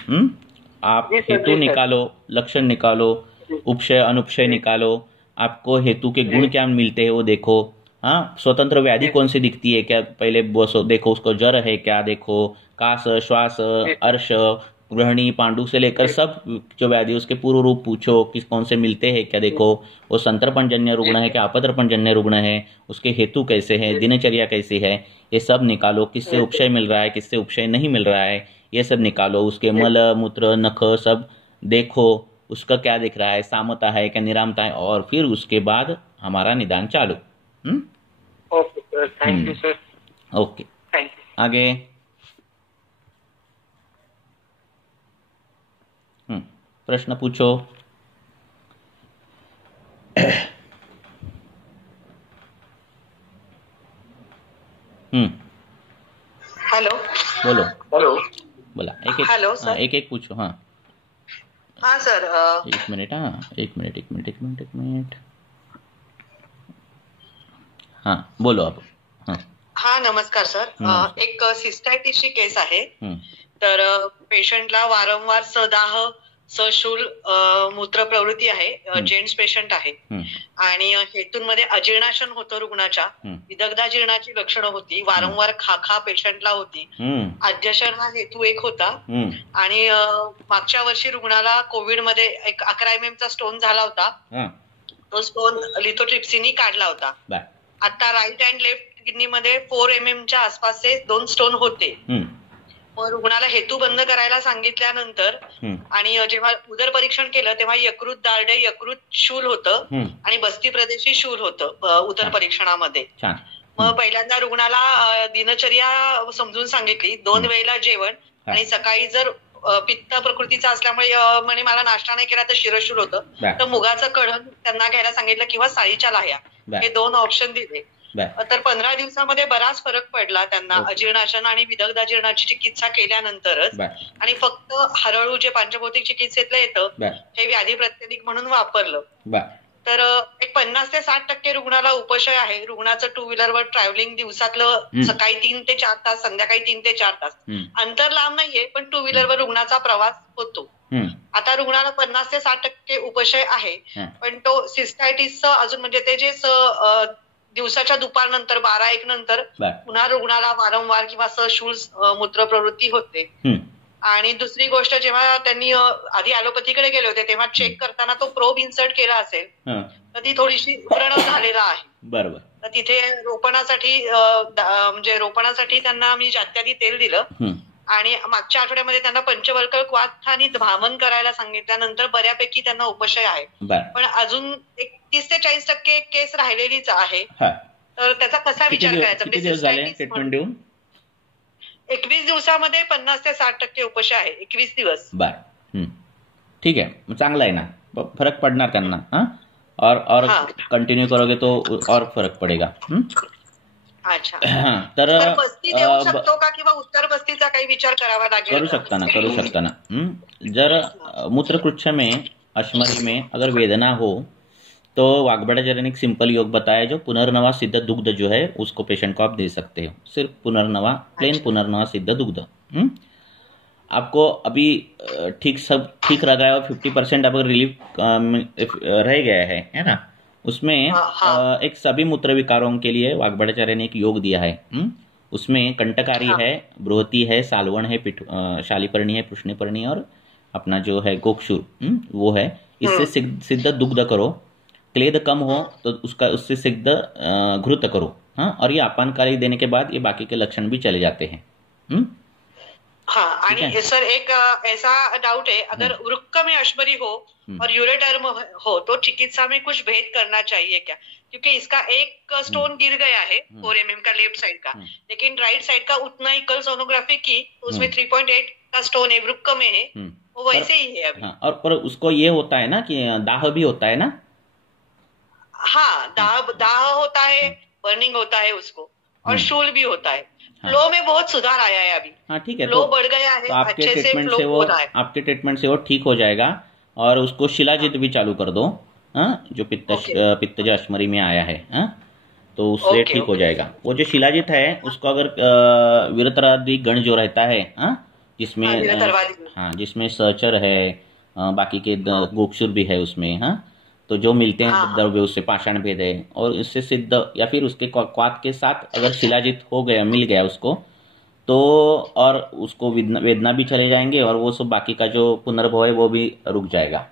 आप हेतु निकालो, लक्षण निकालो, उपशय अनुपशय निकालो, आपको हेतु के गुण क्या मिलते हैं वो देखो। हाँ, स्वतंत्र व्याधि कौन सी दिखती है क्या, पहले देखो, उसको ज्वर है क्या देखो, कास, श्वास, अर्श, गृहिणी, पांडु से लेकर सब जो व्याधि उसके पूर्व रूप पूछो, किस कौन से मिलते हैं क्या देखो, वो संतर्पणजन्य रुग्ण है क्या अपतर्पणजन्य रुग्ण है, उसके हेतु कैसे है, दिनचर्या कैसी है, ये सब निकालो। किससे उपशय मिल रहा है, किससे उपशय नहीं मिल रहा है, ये सब निकालो। उसके मल मूत्र नख सब देखो, उसका क्या दिख रहा है, सामता है क्या निरामता है, और फिर उसके बाद हमारा निदान चालू। Okay sir, thank you sir. Okay, thank you. आगे प्रश्न पूछो। हेलो, बोलो। हेलो, बोला हेलो सर। एक एक पूछो। हाँ सर, एक मिनट। हाँ, एक मिनट। हाँ, बोलो अब। हाँ नमस्कार सर। एक सिस्टायटिसची केस आहे। तर पेशंटला वारंवार सदाह, सशूल मूत्र प्रवृत्ती आहे, जेंट्स पेशंट आहे, आणि हेतूंमध्ये अजीर्णाशन होतं रुग्णाच्या, विदग्धा जीर्णाची लक्षणं होती, वारंवार खाखा पेशंटला होती, अध्यशन हा हेतू एक होता, आणि मागच्या वर्षी रुग्णाला कोविडमध्ये एक 11 mm चा स्टोन झाला होता, तो स्टोन लिथोट्रिप्सीनी काढला होता. आता राईट अँड लेफ्ट किडनीमध्ये 4 mm च्या आसपासचे 2 स्टोन होते. मग रुग्णाला हेतू बंद करायला सांगितल्यानंतर आणि जेव्हा उदर परीक्षण केलं तेव्हा यकृत दारडे, यकृत शूल होतं आणि बस्ती प्रदेशी शूल होतं उदर परीक्षणामध्ये. मग पहिल्यांदा रुग्णाला दिनचर्या समजून सांगितली, 2 वेळेला जेवण, आणि सकाळी जर पित्त प्रकृतीचा असल्यामुळे म्हणे मला नाश्ता नाही केला तर शिरशूल होतं, तर मुगाचं कढण त्यांना घ्यायला सांगितलं किंवा साळीच्या लाह्या, हे 2 ऑप्शन दिले. तर 15 दिवसामध्ये बराच फरक पडला त्यांना अजीर्णाशन आणि विदग्ध जीर्णाची चिकित्सा केल्यानंतरच. आणि फक्त हरळू जे पंचभौतिक चिकित्सेतलं येतं हे व्याधी प्रतिनिधिक म्हणून वापरलं. तर एक 50 ते 60% रुग्णाला उपशय आहे. रुग्णाचं 2 व्हीलरवर ट्रॅव्हलिंग दिवसातलं सकाळी 3 ते 4 तास, संध्याकाळी 3 ते 4 तास, अंतर लांब नाहीये पण 2 व्हीलरवर रुग्णाचा प्रवास होतो. आता रुग्णाला 50 ते 60% उपशय आहे, पण तो सिस्टायटिसचं अजून म्हणजे ते जे दिवसाच्या दुपारनंतर 12-1 नंतर पुन्हा रुग्णाला वारंवार किंवा सशूल मूत्र प्रवृत्ती होते. आणि दुसरी गोष्ट, जेव्हा त्यांनी आधी ॲलोपॅथीकडे गेले होते तेव्हा चेक करताना तो प्रोब इन्सर्ट केला असेल तर ती थोडीशी व्रण झालेला आहे. बरोबर. तर तिथे रोपणासाठी त्यांना मी जात्यादी तेल दिलं, आणि मागच्या आठवड्यामध्ये त्यांना पंचवल्कल क्वाथ आणि भामन करायला सांगितल्यानंतर बऱ्यापैकी त्यांना उपशय आहे, पण अजून 30 ते 40% केस राहिलेलीच आहे. तर त्याचा कसा विचार करायचा? 21 दिवसामध्ये 50 ते 60% उपशय आहे. 21 दिवस. बर, ठीक आहे, चांगला आहे ना, फरक पडणार त्यांना. और कंटिन्यू करोगे तो और फरक पडेगा. अच्छा. तर बस्ती देऊ शकतो का किंवा उत्तर बस्तीचा काही विचार करावा लागेल? करू शकता ना. जर मूत्रकृच्छ में, अश्मरी में अगर वेदना हो तो वाग्भटाचार्य ने एक सिंपल योग बताया, जो पुनर्नवा सिद्ध दुग्ध जो है उसको पेशेंट को आप दे सकते हो. सिर्फ पुनर्नवा, प्लेन पुनर्नवा सिद्ध दुग्ध. आपको अभी ठीक रह गया है और 50% अगर रिलीफ रह गया है ना, उसमें एक सभी मूत्र विकारों के लिए वाग्भटाचार्य ने एक योग दिया है. उसमें कंटकारी है, बृहति है, सालवण है, शालीपर्णी है, पुष्णिपर्णी और अपना जो है गोक्षुर वो है. इससे सिद्ध दुग्ध करो. क्लेद कम हो तो उससे सिद्ध घृत करो. और ये आपानकारी देने के बाद ये बाकी के लक्षण भी चले जाते हैं. हाँ, आणि सर एक ऐसा डाउट है, अगर वृक्क में अश्मरी हो और यूरेटर्म हो तो चिकित्सा में कुछ भेद करना चाहिए क्या? क्योंकि इसका एक स्टोन गिर गया है 4 mm का लेफ्ट साइड का, लेकिन राइट साइड का उतना ही कल सोनोग्राफी की, उसमें 3.8 का स्टोन है, वृक्क में है, वो वैसे ही है अभी। हाँ, और पर उसको ये होता है ना कि दाह भी होता है ना। हाँ, दाह होता है, बर्निंग होता है उसको, और शूल भी होता है। फ्लो में बहुत सुधार आया है अभी। हाँ ठीक है, फ्लो बढ़ गया है, तो आपके अच्छे से ट्रीटमेंट फ्लो से वो हो रहा है। आपके ट्रीटमेंट से वो ठीक हो जाएगा। और उसको शिलाजित भी चालू कर दो, हाँ, जो पित्तज अश्मरी में आया है, हाँ, तो उससे ठीक हो जाएगा। वो जो शिलाजित है उसको अगर विरतरादि गण जो रहता है, हाँ, जिसमें हाँ, जिसमें सहचर है, बाकी के गोक्षुर भी है उसमें, हाँ, तो जो मिलते हैं द्रव्य उससे पाषाण भेद है, और इससे सिद्ध या फिर उसके क्वात के साथ अगर शिलाजित हो गया, मिल गया उसको, तो और उसको वेदना भी चले जाएंगे, और वो सब बाकी का जो पुनर्भव है वो भी रुक जाएगा।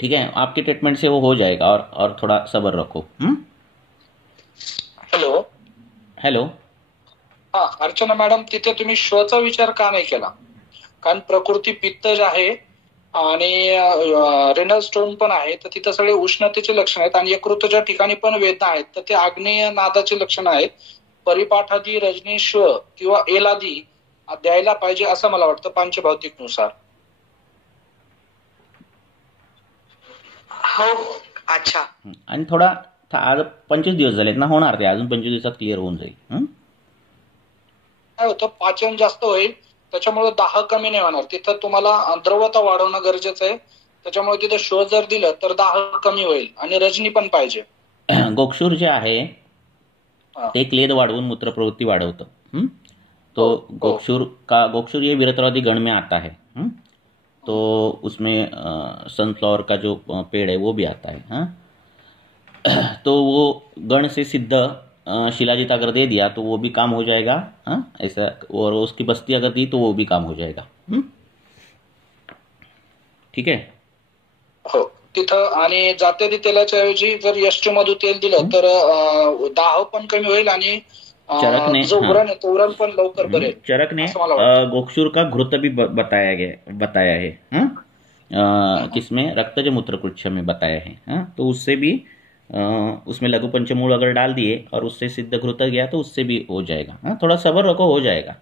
ठीक है, आपके ट्रीटमेंट से वो हो जाएगा, और थोड़ा सब्र रखो। हेलो हा, अर्चना मॅडम, तिथे तुम्ही श्वचा विचार का नाही केला? कारण प्रकृती पित्तज आहे आणि रेनल स्टोन पण आहे, तर तिथं सगळे उष्णतेचे लक्षण आहेत, आणि यकृतच्या ठिकाणी पण वेदना आहेत, तर ते आग्नेय नादाचे लक्षण आहेत. परिपाठादी, रजनीश्व किंवा एलादी द्यायला पाहिजे असं मला वाटतं पंचभौतिक नुसार. हो, अच्छा. आणि थोडा आज 25 दिवस झालेत ना, होणार ते अजून 25 दिवसात क्लिअर होऊन जाईल. काय होतं, पाचन जास्त होईल, त्याच्यामुळे दाह कमी नाही होणार. तिथं तुम्हाला द्रवता वाढवणं गरजेचं आहे, त्याच्यामुळे तिथं शो जर दिलं तर दाह कमी होईल, आणि रजनी पण पाहिजे. गोक्षूर जे आहे ते क्लेद वाढवून मूत्रप्रवृत्ती वाढवतं. तो गोक्षूर ये विरतरादि गण में आता है. तो उसमें सनफ्लावर का जो पेड़ है वो भी आता है. हाँ, तो वो गण से सिद्ध शिलाजित अगर दे दिया तो वो भी काम हो जाएगा. हाँ, ऐसा, और उसकी बस्ती अगर दी तो वो भी काम हो जाएगा. ठीक है. हो, तिथं आणि जातेरी तेलाच्या ऐवजी जर यष्टीमधू तेल दिलं तर दाह पण कमी होईल, आणि चरक ने उरण पण लवकर बरेल. चरक ने गोक्षूर का घृत भी बताया है. किसमें? रक्तज मूत्रकृच्छ में बताया है. हाँ, तो उससे भी उसमें लघु पंचमूल अगर डाल दिए और उससे सिद्ध घृत गया तो उससे भी हो जाएगा. हाँ, थोड़ा सब्र रखो, हो जाएगा.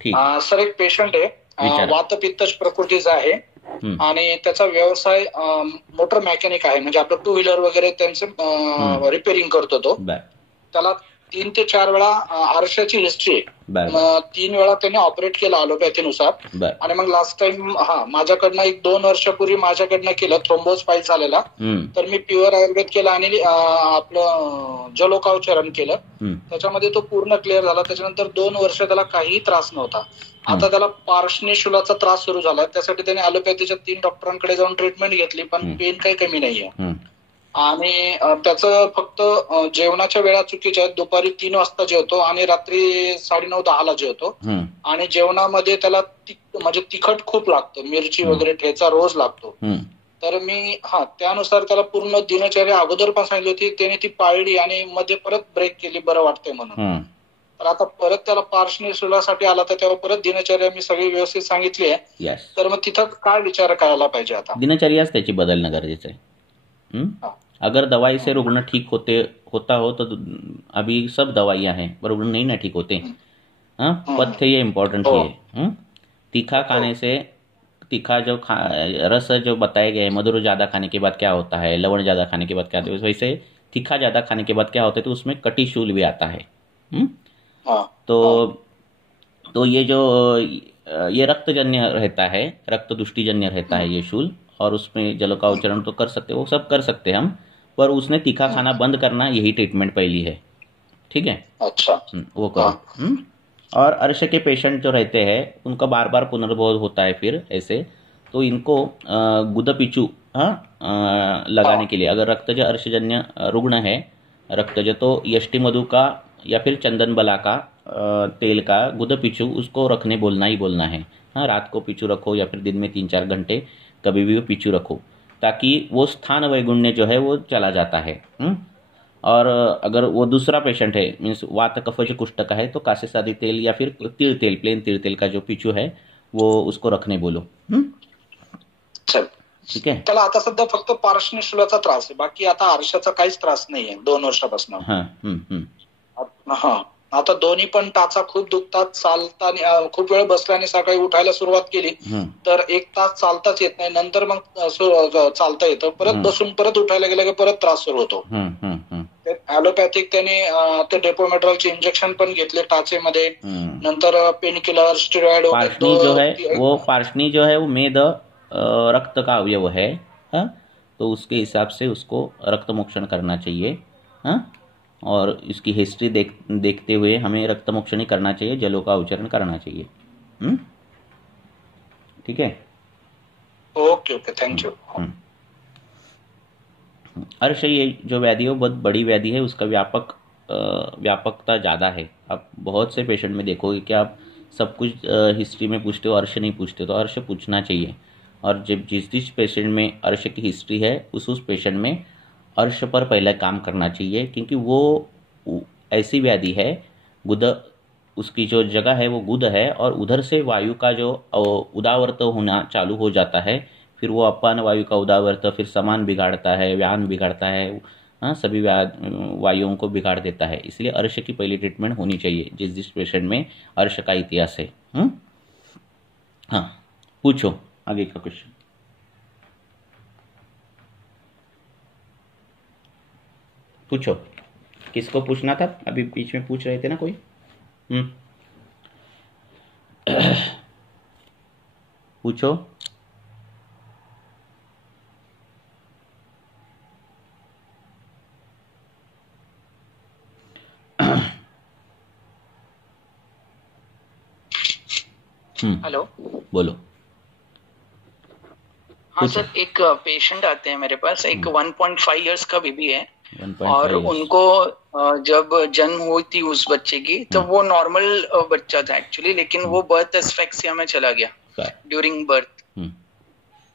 ठीक. सर, एक पेशंट आहे, वातपित्तज प्रकृतीचा आहे, आणि त्याचा व्यवसाय मोटर मेकॅनिक आहे, म्हणजे आपलं टू व्हीलर वगैरे त्यांचं रिपेअरिंग करतो तो. त्याला 3 ते 4 वेळा आरशाची हिस्ट्री आहे. 3 वेळा त्यांनी ऑपरेट केलं अलोपॅथीनुसार, आणि मग लास्ट टाइम माझ्याकडनं 1-2 वर्षापूर्वी माझ्याकडनं केलं, थ्रोम्बोज पाईल्स झालेला, तर मी प्युअर आयुर्वेद केलं आणि आपलं जलोकावचरण केलं. त्याच्यामध्ये तो पूर्ण क्लिअर झाला. त्याच्यानंतर 2 वर्ष त्याला काही त्रास नव्हता. आता त्याला पार्श्वशूलाचा त्रास सुरू झाला. त्यासाठी त्याने अलोपॅथीच्या 3 डॉक्टरांकडे जाऊन ट्रीटमेंट घेतली, पण पेन काही कमी नाहीये. आणि त्याचं फक्त जेवणाच्या वेळा चुकीच्या आहेत. दुपारी 3 वाजता जेवतो आणि रात्री 9:30-10ला जेवतो, आणि जेवणामध्ये त्याला म्हणजे तिखट खूप लागतं, मिरची वगैरे ठेचा रोज लागतो. तर मी त्यानुसार त्याला पूर्ण दिनचर्या अगोदर पण सांगितली होती, त्याने ती पाळली आणि मध्ये परत ब्रेक केली, बरं वाटतंय म्हणून. तर आता परत त्याला पार्श्वशूलासाठी आला, तर तेव्हा परत दिनचर्या मी सगळी व्यवस्थित सांगितली आहे. तर मग तिथं काय विचार करायला पाहिजे? आता दिनचर्याच त्याची बदलणं गरजेचं आहे. अगर दवाई से रुग्ण ठीक होता हो तो अभी सब दवाइयां हैं, पर रुग्ण नहीं ना ठीक होते. हाँ, पथ्य ये इम्पोर्टेंट है. तीखा खाने से, तीखा जो रस जो बताए गए, मधुर ज्यादा खाने के बाद क्या होता है, लवण ज्यादा खाने के बाद क्या होता है, वैसे तीखा ज्यादा खाने के बाद क्या होता है, तो उसमें कटिशूल भी आता है. तो ये जो ये रक्तजन्य रहता है, रक्त दुष्टिजन्य रहता है ये शूल, और उसमें जल का उच्चारण तो कर सकते, वो सब कर सकते हम, पर उसने तीखा खाना बंद करना, यही ट्रीटमेंट पहली है. ठीक है. अच्छा, वो करो. और अर्श के पेशेंट जो रहते हैं उनका बार बार पुनर्बोध होता है फिर ऐसे, तो इनको गुदपिचू लगाने के लिए, अगर रक्तज अर्शजन्य रुग्ण है, रक्तज, तो यष्टि मधु का या फिर चंदन बला का तेल का गुदपिचू उसको रखने बोलना ही बोलना है. हाँ, रात को पिचू रखो या फिर दिन में 3-4 घंटे कभी भी पिचू रखो, ताकि वो स्थान वैगुण्य जो है वो चला जाता है. और अगर वो दूसरा पेशेंट है, मीन्स वात कफज कुष्ठ का है, तो कासेसादी तेल या फिर तिल तेल, प्लेन तिल तेल का जो पिचू है वो उसको रखने बोलो. ठीक आहे. त्याला आता सध्या फक्त पार्श्वशूलाचा त्रास आहे, बाकी आता आरशाचा काहीच त्रास नाहीये 2 वर्षापासून. आता दोन्ही पण टाचा खूप दुखतात, चालताना खूप वेळ बसल्याने सकाळी उठायला सुरुवात केली तर 1 तास चालताच येत नाही, नंतर मग चालता येतं, परत बसून परत उठायला गेलं की परत त्रास सुरू होतो. ॲलोपॅथिक त्याने ते डेपोमेट्रॉलचे इंजेक्शन पण घेतले टाचेमध्ये, नंतर पेन किलर, स्टेरॉइड. पार्शनी जो है वो मेद रक्त का अवयव है, तो उसके हिसाब से उसको रक्त मोक्षण करना चाहिए, और इसकी हिस्ट्री देखते हुए हमें रक्त मोक्षण ही करना चाहिए, जलों का उच्चारण करना चाहिए. ठीक है, ओके ओके, थैंक यू. अर्श, ये जो व्याधि है वो बहुत बड़ी व्याधि है, उसका व्यापकता ज़्यादा है. आप बहुत से पेशेंट में देखोगे कि आप सब कुछ हिस्ट्री में पूछते हो, अर्श नहीं पूछते, तो अर्श पूछना चाहिए. और जब जिस पेशेंट में अर्श की हिस्ट्री है उस पेशेंट में अर्श पर पहले काम करना चाहिए, क्योंकि वो ऐसी व्याधि है, गुद उसकी जो जगह है वो गुद है, और उधर से वायु का जो उदावर्त होना चालू हो जाता है, फिर वो अपान वायु का उदावर्त फिर समान बिगाड़ता है, व्यान बिगाड़ता है, सभी वायुओं को बिगाड़ देता है. इसलिए अर्श की पहली ट्रीटमेंट होनी चाहिए जिस पेशेंट में अर्श का इतिहास है. हाँ, पूछो आगे का क्वेश्चन. पूछो, किसको पूछना था? अभी बीच में पूछ रहे थे ना कोई. पूछो. हेलो, बोलो. हाँ सर, एक पेशेंट आते हैं मेरे पास, एक 1.5 इयर्स का बेबी है, और उनको जब जन्म हुई थी उस बच्चे की, तो वो नॉर्मल बच्चा था एक्चुअली, लेकिन वो बर्थ एस्फेक्सिया में चला गया ड्यूरिंग बर्थ.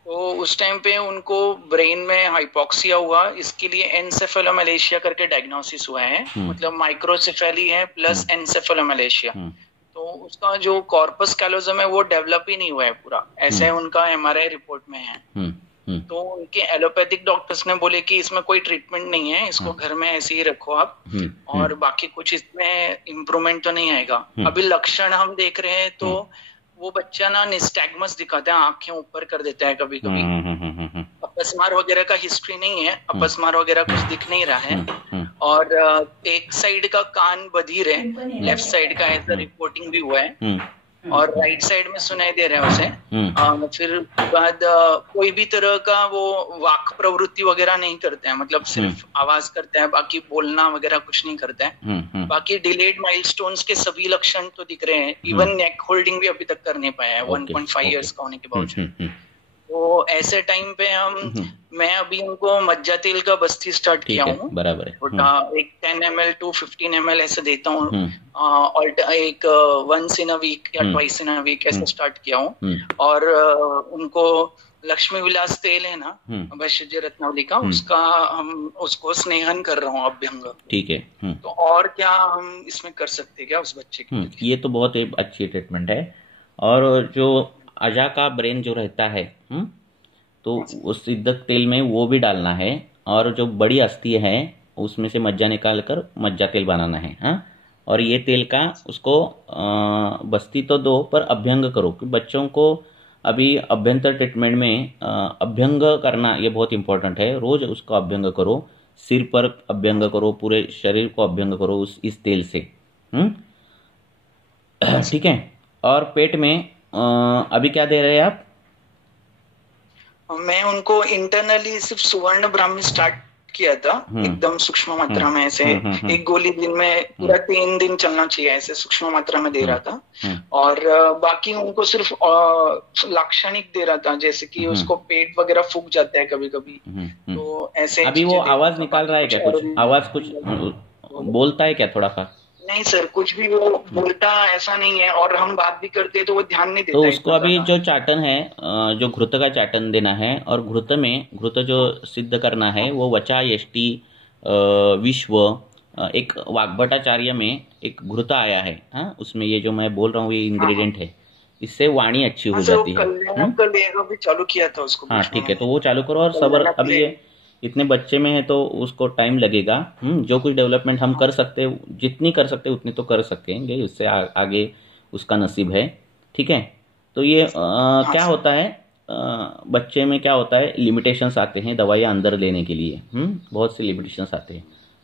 तो उस टाइम पे उनको ब्रेन में हाइपोक्सिया हुआ, इसके लिए एनसेफेलोमलेशिया करके डायग्नोसिस हुआ है, मतलब माइक्रोसेफेली है प्लस एनसेफेलोमलेशिया. तो उसका जो कॉर्पस कैलोजम है वो डेवलप ही नहीं हुआ है पूरा, ऐसे उनका एमआरआई रिपोर्ट में है. तो उनके एलोपैथिक डॉक्टर्स ने बोले कि इसमें कोई ट्रीटमेंट नहीं है, इसको घर में ऐसे ही रखो आप, और बाकी कुछ इसमें इम्प्रूवमेंट तो नहीं आएगा. अभी लक्षण हम देख रहे हैं तो वो बच्चा ना निस्टैग्मस दिखाता है, आंखें ऊपर कर देता है कभी कभी. अपस्मार वगैरह का हिस्ट्री नहीं है, अपस्मार वगैरह कुछ दिख नहीं रहा है, और एक साइड का कान बधिर है, लेफ्ट साइड का ऐसा रिपोर्टिंग भी हुआ है, और राइट साइड में सुनाई दे रहा है उसे. फिर बाद कोई भी तरह का वो वाक प्रवृत्ति वगैरह नहीं करते हैं, मतलब सिर्फ आवाज करता है, बाकी बोलना वगैरह कुछ नहीं करता है. बाकी डिलेड माइलस्टोन्स के सभी लक्षण तो दिख रहे हैं, इवन नेक होल्डिंग भी अभी तक कर नहीं पाया है 1.5 इयर्स का होने के बावजूद. तो ऐसे टाइम पे मैं अभी उनको मज्जा तेल का बस्ती स्टार्ट किया हूँ, बराबर है, एक 10 ml to 15 ml ऐसे देता हूँ, और एक once in a week या twice in a week ऐसे स्टार्ट किया हूँ. और उनको लक्ष्मी विलास तेल है ना भैषज्य रत्नावली का, उसका हम उसको स्नेहन कर रहा हूँ अभ्यंग. ठीक है. तो और क्या हम इसमें कर सकते हैं क्या उस बच्चे के? ये तो बहुत ही अच्छी ट्रीटमेंट है. और जो अजा का ब्रेन जो रहता है, तो उस सिद्धक तेल में वो भी डालना है, और जो बड़ी अस्थि है उसमें से मज्जा निकाल कर मज्जा तेल बनाना है. और ये तेल का उसको बस्ती तो दो, पर अभ्यंग करो, कि बच्चों को अभी अभ्यंतर ट्रीटमेंट में अभ्यंग करना ये बहुत इंपॉर्टेंट है. रोज उसको अभ्यंग करो, सिर पर अभ्यंग करो, पूरे शरीर को अभ्यंग करो इस तेल से. ठीक है. और पेट में अभी क्या दे रहे हैं आप? मैं उनको इंटरनली सिर्फ सुवर्ण ब्राह्मी स्टार्ट किया था, एकदम सूक्ष्म मात्रा में, ऐसे एक गोली दिन में पूरा 3 दिन चलना चाहिए, ऐसे सूक्ष्म मात्रा में दे रहा था. और बाकी उनको सिर्फ लाक्षणिक दे रहा था, जैसे कि उसको पेट वगैरह फूक जाता है कभी कभी, तो ऐसे. अभी वो आवाज निकाल रहा है क्या? कुछ आवाज कुछ बोलता है क्या थोड़ा सा? नहीं सर, कुछ भी वो बोलता ऐसा नहीं है, और हम बात भी करते हैं तो वो ध्यान नहीं देता. तो उसको अभी जो चाटन है, जो घृत का चाटन देना है, और घृत जो सिद्ध करना है वो वचा यष्टि विश्व, एक वाग्भटाचार्य में एक घृत आया है. उसमें ये जो मैं बोल रहा हूँ ये इंग्रेडिएंट है, इससे वाणी अच्छी हो जाती है. कल चालू किया था उसको. हाँ ठीक है, तो वो चालू करो. और सबर अभी ये इतने बच्चे में है तो उसको टाइम लगेगा। जो कुछ डेवलपमेंट हम कर सकते, जितनी कर सकते उतनी तो कर सकेंगे, उससे आगे उसका नसीब है। ठीक है, तो ये क्या होता है, बच्चे में क्या होता है, लिमिटेशंस आते हैं दवाइयाँ अंदर लेने के लिए। बहुत सी लिमिटेशंस आते हैं,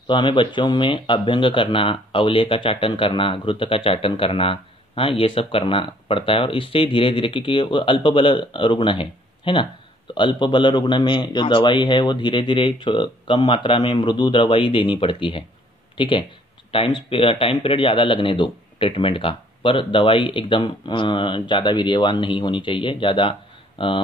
तो हमें बच्चों में अभ्यंग करना, अवले का चाटन करना, घृत का चाटन करना, हाँ ये सब करना पड़ता है। और इससे धीरे धीरे, क्योंकि वो अल्प बल रुग्ण है ना, तो अल्प बल रुग्ण में जो दवाई है वो धीरे धीरे कम मात्रा में मृदु दवाई देनी पड़ती है। ठीक है, टाइम पीरियड ज़्यादा लगने दो ट्रीटमेंट का, पर दवाई एकदम ज़्यादा वीर्यवान नहीं होनी चाहिए, ज़्यादा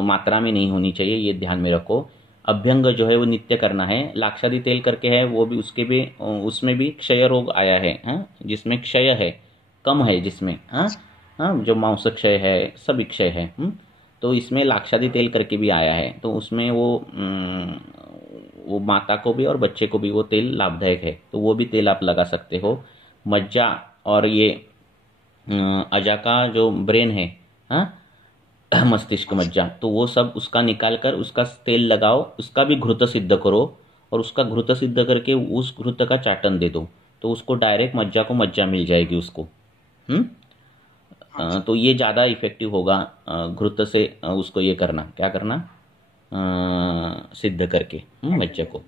मात्रा में नहीं होनी चाहिए, ये ध्यान में रखो। अभ्यंग जो है वो नित्य करना है। लाक्षादी तेल करके है, वो भी उसके भी उसमें भी क्षय रोग आया है, हाँ जिसमें क्षय है कम है, जिसमें हाँ जो मांस क्षय है, सब क्षय है। तो इसमें लाक्षादी तेल करके भी आया है, तो उसमें वो माता को भी और बच्चे को भी वो तेल लाभदायक है, तो वो भी तेल आप लगा सकते हो। मज्जा और ये अजा का जो ब्रेन है, हाँ मस्तिष्क मज्जा, तो वो सब उसका निकाल कर उसका तेल लगाओ, उसका भी घृत सिद्ध करो, और उसका घृत सिद्ध करके उस घृत का चाटन दे दो, तो उसको डायरेक्ट मज्जा को मज्जा मिल जाएगी उसको। तो ये ज़्यादा इफेक्टिव होगा घृत से उसको ये करना, क्या करना, सिद्ध करके मज्जा को।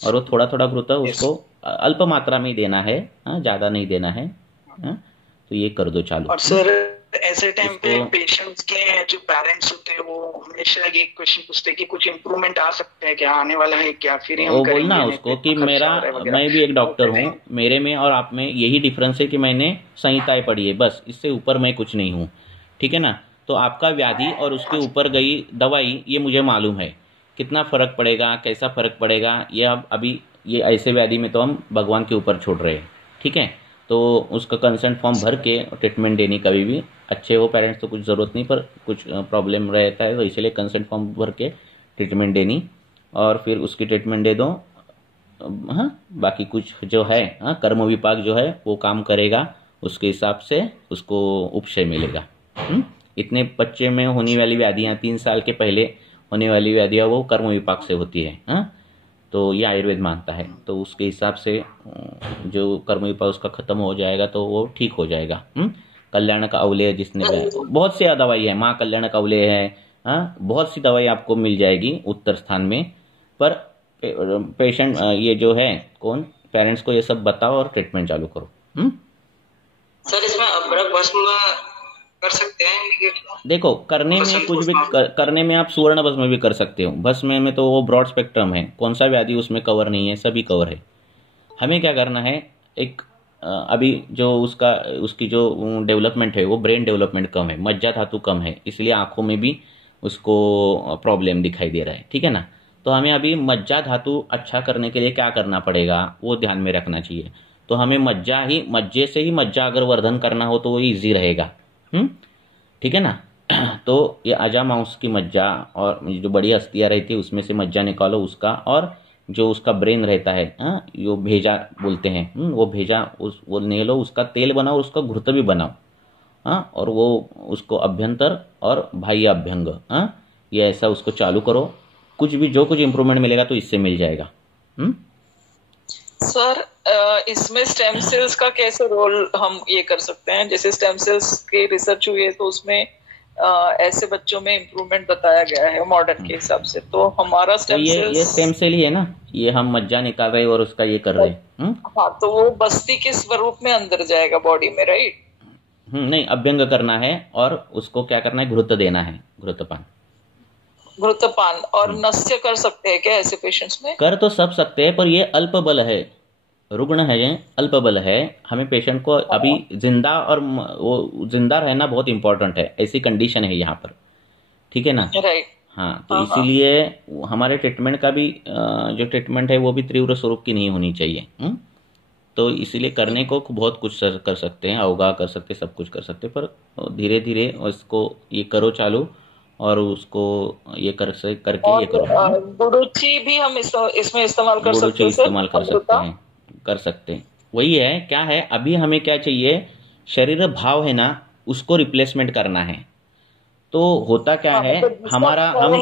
और वो थोड़ा थोड़ा घृत उसको अल्प मात्रा में ही देना है, ज़्यादा नहीं देना है। तो ये कर दो चालू। और सर ऐसे टाइम पे पेशेंट्स के जो पेरेंट्स होते हैं वो हमेशा ये क्वेश्चन पूछते हैं कि कुछ इम्प्रूवमेंट आ सकता है क्या, आने वाला है क्या, फिर हम करेंगे। बोलना उसको कि मैं भी एक डॉक्टर हूँ, मेरे में और आप में यही डिफरेंस है कि मैंने संहिताएं पढ़ी है, बस इससे ऊपर मैं कुछ नहीं हूँ। ठीक है ना, तो आपका व्याधि और उसके ऊपर गई दवाई ये मुझे मालूम है, कितना फ़र्क पड़ेगा, कैसा फ़र्क पड़ेगा, ये अब अभी ये ऐसे व्याधि में तो हम भगवान के ऊपर छोड़ रहे हैं। ठीक है, तो उसका कंसेंट फॉर्म भर के ट्रीटमेंट देनी, कभी भी अच्छे हो पेरेंट्स तो कुछ ज़रूरत नहीं, पर कुछ प्रॉब्लम रहता है तो इसलिए कंसेंट फॉर्म भर के ट्रीटमेंट देनी, और फिर उसकी ट्रीटमेंट दे दो। हाँ बाकी कुछ जो है, हाँ कर्म विपाक जो है वो काम करेगा, उसके हिसाब से उसको उपशय मिलेगा। इतने बच्चे में होने वाली व्याधियाँ, 3 साल के पहले होने वाली व्याधियाँ वो कर्म विपाक से होती है। हाँ तो ये आयुर्वेद मानता है, तो उसके हिसाब से जो कर्म विपाक उसका खत्म हो जाएगा तो वो ठीक हो जाएगा। कल्याण का अवलेय जिसने, बहुत सी दवाई है, माँ कल्याण का अवलेय है, हाँ बहुत सी दवाई आपको मिल जाएगी उत्तर स्थान में। पर पेशेंट ये जो है कौन, पेरेंट्स को ये सब बताओ और ट्रीटमेंट चालू करो। सर इसमें अभ्रक भस्म कर सकते हैं? देखो करने में कुछ भी करने में आप सुवर्ण भस्म भी कर सकते हो। भस्म में तो वो ब्रॉड स्पेक्ट्रम है, कौन सा व्याधि उसमें कवर नहीं है, सभी कवर है। हमें क्या करना है, एक अभी जो उसकी जो डेवलपमेंट है वो ब्रेन डेवलपमेंट कम है, मज्जा धातु कम है, इसलिए आंखों में भी उसको प्रॉब्लम दिखाई दे रहा है। ठीक है ना, तो हमें अभी मज्जा धातु अच्छा करने के लिए क्या करना पड़ेगा वो ध्यान में रखना चाहिए। तो हमें मज्जे से ही मज्जा अगर वर्धन करना हो तो वो ईजी रहेगा। ठीक है ना, तो ये अजा मांस की मज्जा और जो बड़ी हस्तियाँ रहती है उसमें से मज्जा निकालो उसका, और जो उसका ब्रेन रहता है, जो भेजा बोलते हैं, वो भेजा वो ले लो, उसका तेल बनाओ, उसका घृत भी बनाओ, और वो उसको अभ्यंतर और बाह्य अभ्यंग, ये ऐसा उसको चालू करो। कुछ भी जो कुछ इम्प्रूवमेंट मिलेगा तो इससे मिल जाएगा। सर इसमें स्टेम सेल्स का कैसे रोल हम ये कर सकते हैं? जैसे स्टेम सेल्स के रिसर्च हुई है तो उसमें ऐसे बच्चों में इम्प्रूवमेंट बताया गया है मॉडर्न के हिसाब से, तो हमारा स्टेम सेल्स ये स्टेम सेल ही है ना, ये हम मज्जा निकाल रहे और उसका ये कर रहे हैं। हाँ तो वो बस्ती के स्वरूप में अंदर जाएगा बॉडी में, राइट? नहीं, अभ्यंग करना है और उसको क्या करना है, घृत देना है, घृतपान और नस्य कर सकते हैं क्या ऐसे पेशेंट्स में? कर तो सब सकते हैं, पर ये अल्प बल है, रुग्ण है, ये अल्प बल है। हमें पेशेंट को अभी जिंदा और वो जिंदा रहना बहुत इंपॉर्टेंट है, ऐसी कंडीशन है यहाँ पर। ठीक है ना, राइट। हाँ तो इसीलिए हमारे ट्रीटमेंट का भी जो ट्रीटमेंट है वो भी तीव्र स्वरूप की नहीं होनी चाहिए। तो इसीलिए करने को बहुत कुछ कर सकते हैं, अवगाह कर सकते, सब कुछ कर सकते, पर धीरे धीरे इसको ये करो चालू, और उसको ये करके ये करो। गुडुची भी हम इसमें इस्तेमाल कर सकते हैं, कर सकते हैं। वही है, क्या है अभी हमें क्या चाहिए, शरीर भाव है ना, उसको रिप्लेसमेंट करना है। तो होता क्या है, हमारा हम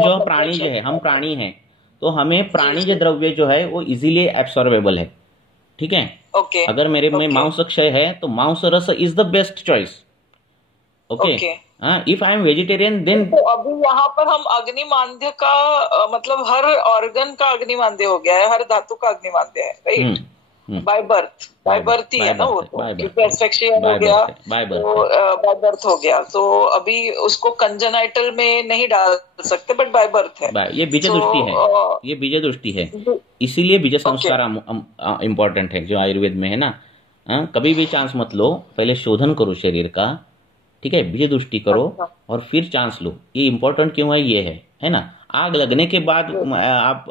जो प्राणी जो है, हम प्राणी हैं, तो हमें प्राणिज द्रव्य जो है वो इजीली एब्सॉर्बेबल है, ठीक है। ओके। अगर मेरे में मांस क्षय है तो मांस रस is the best choice. Okay. If I am vegetarian then तो अभी यहाँ पर हम अग्निमांद्य का मतलब हर ऑर्गन का अग्निमांद्य हो गया है, हर धातु का अग्निमांद्य है, राइट? बाय बर्थ ही है ना वो, तो एस्फिक्सिएशन हो गया, बाय बर्थ हो गया। तो अभी उसको कंजेनाइटल में नहीं डाल सकते, बट बाय बर्थ है। ये बीज दृष्टि है, ये बीज दृष्टि है, इसीलिए बीज संस्कार इम्पोर्टेंट है जो आयुर्वेद में है ना। कभी भी चांस मत लो, पहले शोधन करो शरीर का, ठीक है, बीज दृष्टि करो और फिर चांस लो। ये इम्पोर्टेंट क्यों है, ये है ना। आग लगने के बाद आप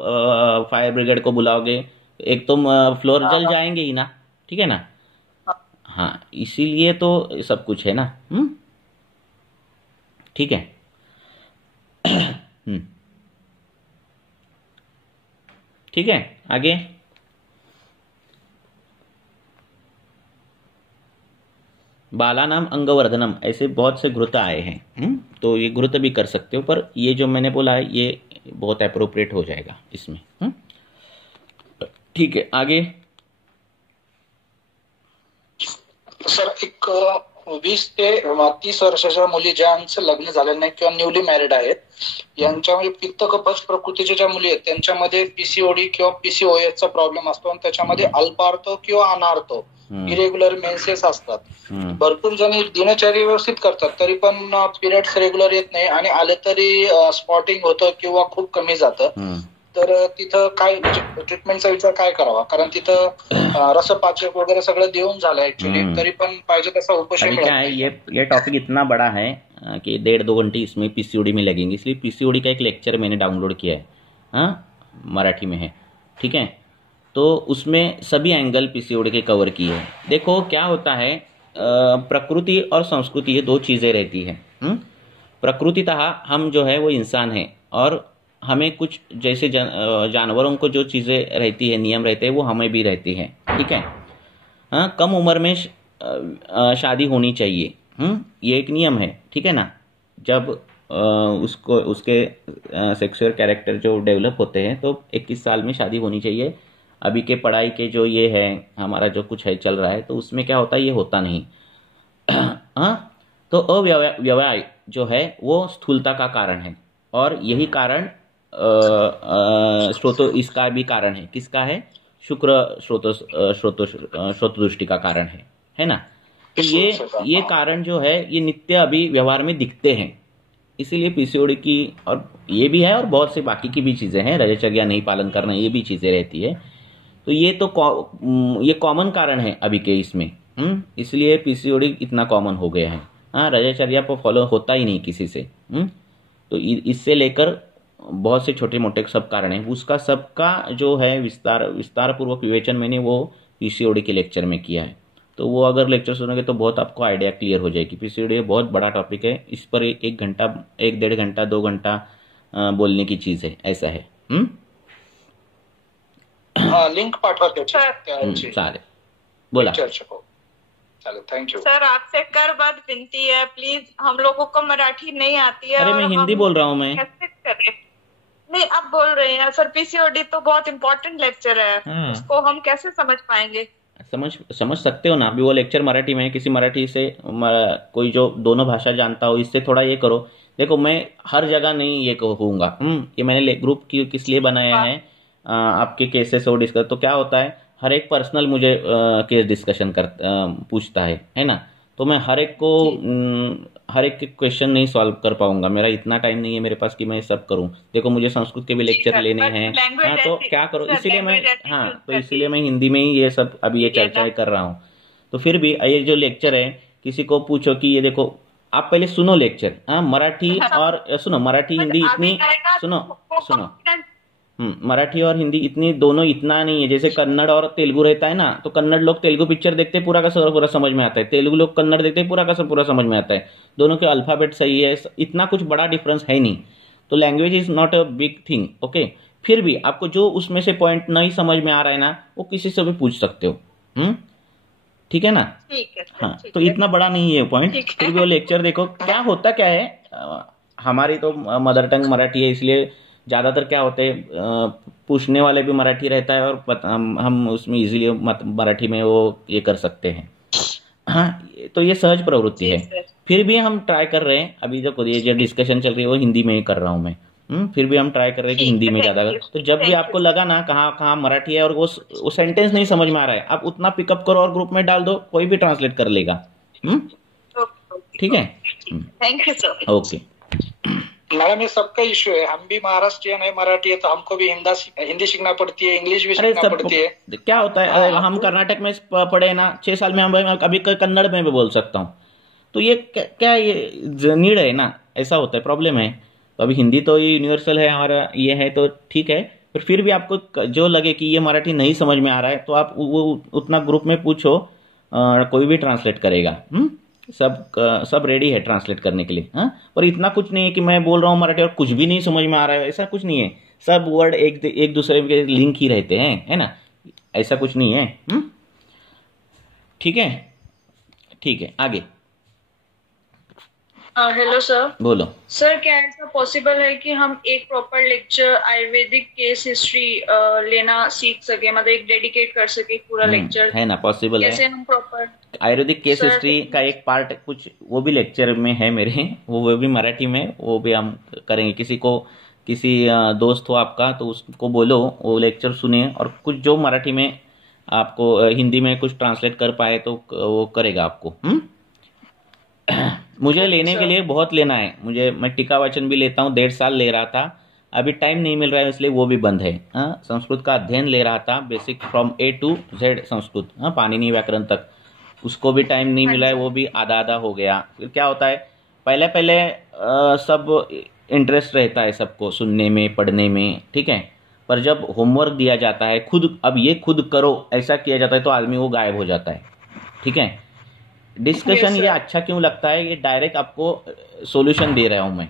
फायर ब्रिगेड को बुलाओगे, एक तो फ्लोर जल जाएंगे ही ना, ठीक है ना। हाँ, इसीलिए तो सब कुछ है ना। ठीक है। ठीक है, आगे। बालानाम अंगवर्धनम, ऐसे बहुत से घृत आए हैं। तो ये घृत भी कर सकते हो, पर ये जो मैंने बोला है ये बहुत अप्रोप्रिएट हो जाएगा इसमें। ठीक है, आगे। सर, एक 20 ते 30 वर्षाच्या मुली ज्यांचं लग्न झालेलं नाही किंवा न्यूली मॅरिड आहेत, यांच्यामध्ये पित्त कफज प्रकृतीच्या ज्या मुली आहेत त्यांच्यामध्ये पीसीओडी किंवा पीसीओएसचा प्रॉब्लेम असतो आणि त्याच्यामध्ये अल्पार्थ किंवा अनार्थ इरेग्युलर मेन्सेस असतात. भरपूर जणी दिनचर्या व्यवस्थित करतात तरी पण पिरियड्स रेग्युलर येत नाही आणि आले तरी स्पॉटिंग होतं किंवा खूप कमी जातं. तर तिथं काय ट्रीटमेंटचा विचार काय करावा, कारण तिथं रसपाचक वगैरह सगळं देऊन झालं एक्चुअली, तरी पण पाहिजे तसा उपशम मिळत नाही. ये टॉपिक इतना बड़ा है कि 1.5-2 घंटे इसमें पीसीओडी में लगेंगे, इसलिए पीसीओडी का एक लेक्चर मैंने डाउनलोड किया है, मराठी में है, ठीक है। तो उसमें सभी एंगल पीसीओडी के कवर किए हैं। देखो क्या होता है, प्रकृति और संस्कृति ये दो चीज़ें रहती है। प्रकृतितः हम जो है वो इंसान है और हमें कुछ जैसे जानवरों को जो चीज़ें रहती है, नियम रहते हैं, वो हमें भी रहती है, ठीक है। कम उम्र में शादी होनी चाहिए, ये एक नियम है, ठीक है ना। जब उसके सेक्सुअल कैरेक्टर जो डेवलप होते हैं तो 21 साल में शादी होनी चाहिए। अभी के पढ़ाई के जो ये है हमारा जो कुछ है चल रहा है, तो उसमें क्या होता है, ये होता नहीं। तो अव्यवहाय जो है वो स्थूलता का कारण है और यही कारण स्रोत इसका भी कारण है। किसका है? शुक्र स्रोत दृष्टि का कारण है ना। तो ये कारण जो है ये नित्य अभी व्यवहार में दिखते हैं, इसीलिए पीसीओडी की और ये भी है और बहुत सी बाकी की भी चीज़ें हैं, रजचर्या नहीं पालन करना, ये भी चीज़ें रहती है। तो ये तो ये कॉमन कारण है अभी के इसमें, इसलिए पीसीओडी इतना कॉमन हो गया है। हाँ, रजचर्या पर फॉलो होता ही नहीं किसी से। तो इससे लेकर बहुत से छोटे मोटे सब कारण हैं, उसका सबका जो है विस्तार पूर्वक विवेचन मैंने वो पीसीओडी के लेक्चर में किया है। तो वो अगर लेक्चर सुनोगे तो बहुत आपको आइडिया क्लियर हो जाएगी। पीसीओडी बहुत बड़ा टॉपिक है, इस पर 1 घंटा 1-1.5 घंटा 2 घंटा बोलने की चीज़ है, ऐसा है। लिंक पाठवा चालेल, बोला। थैंक यू सर, आपसे कर बात विनती है, प्लीज, हम लोगों को मराठी नहीं आती है। अरे मैं हिंदी बोल रहा हूँ। मैं कैसे करें? नहीं, आप बोल रहे हैं सर, पीसीओडी तो बहुत इंपॉर्टेंट लेक्चर है, उसको हम कैसे समझ पाएंगे? समझ सकते हो ना। अभी वो लेक्चर मराठी में है, किसी मराठी से कोई जो दोनों भाषा जानता हो, इससे थोड़ा ये करो। देखो, मैं हर जगह नहीं ये कहूँगा, ये मैंने ग्रुप किस लिए बनाया है, आपके केसेस और डिस्कस। तो क्या होता है, हर एक पर्सनल मुझे केस डिस्कशन पूछता है ना। तो मैं हर एक क्वेश्चन नहीं सॉल्व कर पाऊंगा, मेरा इतना टाइम नहीं है मेरे पास कि मैं सब करूं। देखो, मुझे संस्कृत के भी लेक्चर लेने हैं। हाँ, तो क्या करो, इसीलिए मैं हिंदी में ही ये सब अभी ये चर्चाएं कर रहा हूँ। तो फिर भी ये जो लेक्चर है, किसी को पूछो कि ये देखो, आप पहले सुनो लेक्चर, मराठी और सुनो, मराठी हिंदी इतनी सुनो मराठी और हिंदी इतनी दोनों इतना नहीं है। जैसे कन्नड़ और तेलुगु रहता है ना, तो कन्नड़ लोग तेलुगु पिक्चर देखते पूरा का पूरा समझ में आता है, तेलुगु लोग कन्नड़ देखते पूरा का पूरा समझ में आता है। दोनों के अल्फाबेट सही है, इतना कुछ बड़ा डिफरेंस है नहीं। तो language is not a big thing, okay. फिर भी आपको जो उसमें से पॉइंट नहीं समझ में आ रहा है ना, वो किसी से भी पूछ सकते हो, ठीक है ना। हाँ, तो इतना बड़ा नहीं है पॉइंट। फिर भी वो लेक्चर देखो, क्या होता क्या है, हमारी तो मदर टंग मराठी है, इसलिए ज़्यादातर क्या होते हैं, पूछने वाले भी मराठी रहता है और हम उसमें इजीली मराठी में वो ये कर सकते हैं। हाँ, तो ये सहज प्रवृत्ति है। फिर भी हम ट्राई कर रहे हैं, अभी ये जो डिस्कशन चल रही है वो हिंदी में ही कर रहा हूँ मैं। फिर भी हम ट्राई कर रहे हैं कि हिंदी में ज़्यादा कर। तो जब भी आपको लगा ना कहाँ मराठी है और वो सेंटेंस नहीं समझ में आ रहा है, आप उतना पिकअप करो और ग्रुप में डाल दो, कोई भी ट्रांसलेट कर लेगा। ठीक है, thank you sir. Okay madam, ये सबका इश्यू है, हम भी महाराष्ट्रियन है, मराठी है, तो हमको भी हिंदी सीखना पड़ती है, इंग्लिश भी सीखना पड़ती है। क्या होता है, हम कर्नाटक में पढ़े ना 6 साल में, हम अभी कन्नड़ में भी बोल सकता हूँ, तो ये क्या ये नीड है ना, ऐसा होता है, प्रॉब्लम है। तो अभी हिंदी तो ये यूनिवर्सल है हमारा, ये है तो ठीक है, पर फिर भी आपको जो लगे कि ये मराठी नहीं समझ में आ रहा है तो आप वो उतना ग्रुप में पूछो, कोई भी ट्रांसलेट करेगा। सब रेडी है ट्रांसलेट करने के लिए। हाँ, पर इतना कुछ नहीं है कि मैं बोल रहा हूँ मराठी और कुछ भी नहीं समझ में आ रहा है, ऐसा कुछ नहीं है। सब वर्ड एक दूसरे के लिंक ही रहते हैं, है ना, ऐसा कुछ नहीं है। ठीक है, ठीक है, आगे। Hello sir. बोलो सर, क्या ऐसा पॉसिबल है कि हम एक proper lecture Ayurvedic case history लेना सीख सके, मतलब एक डेडिकेट कर सके पूरा लेक्चर? है ना, पॉसिबल है। कैसे हम प्रॉपर आयुर्वेदिक केस हिस्ट्री का एक पार्ट कुछ वो भी लेक्चर में है मेरे, वो भी मराठी में, वो भी हम करेंगे। किसी दोस्त हो आपका तो उसको बोलो वो लेक्चर सुने, और कुछ जो मराठी में आपको हिंदी में कुछ ट्रांसलेट कर पाए तो वो करेगा आपको। मुझे लेने के लिए बहुत लेना है, मैं टीका वाचन भी लेता हूँ, 1.5 साल ले रहा था, अभी टाइम नहीं मिल रहा है इसलिए वो भी बंद है। संस्कृत का अध्ययन ले रहा था, basic from A to Z Sanskrit, Panini व्याकरण तक, उसको भी टाइम नहीं मिला है, वो भी आधा हो गया। फिर क्या होता है, पहले सब इंटरेस्ट रहता है सबको सुनने में, पढ़ने में, ठीक है, पर जब होमवर्क दिया जाता है खुद करो ऐसा किया जाता है तो आदमी वो गायब हो जाता है। ठीक है, डिस्कशन ये अच्छा क्यों लगता है, ये डायरेक्ट आपको सॉल्यूशन दे रहा हूं मैं।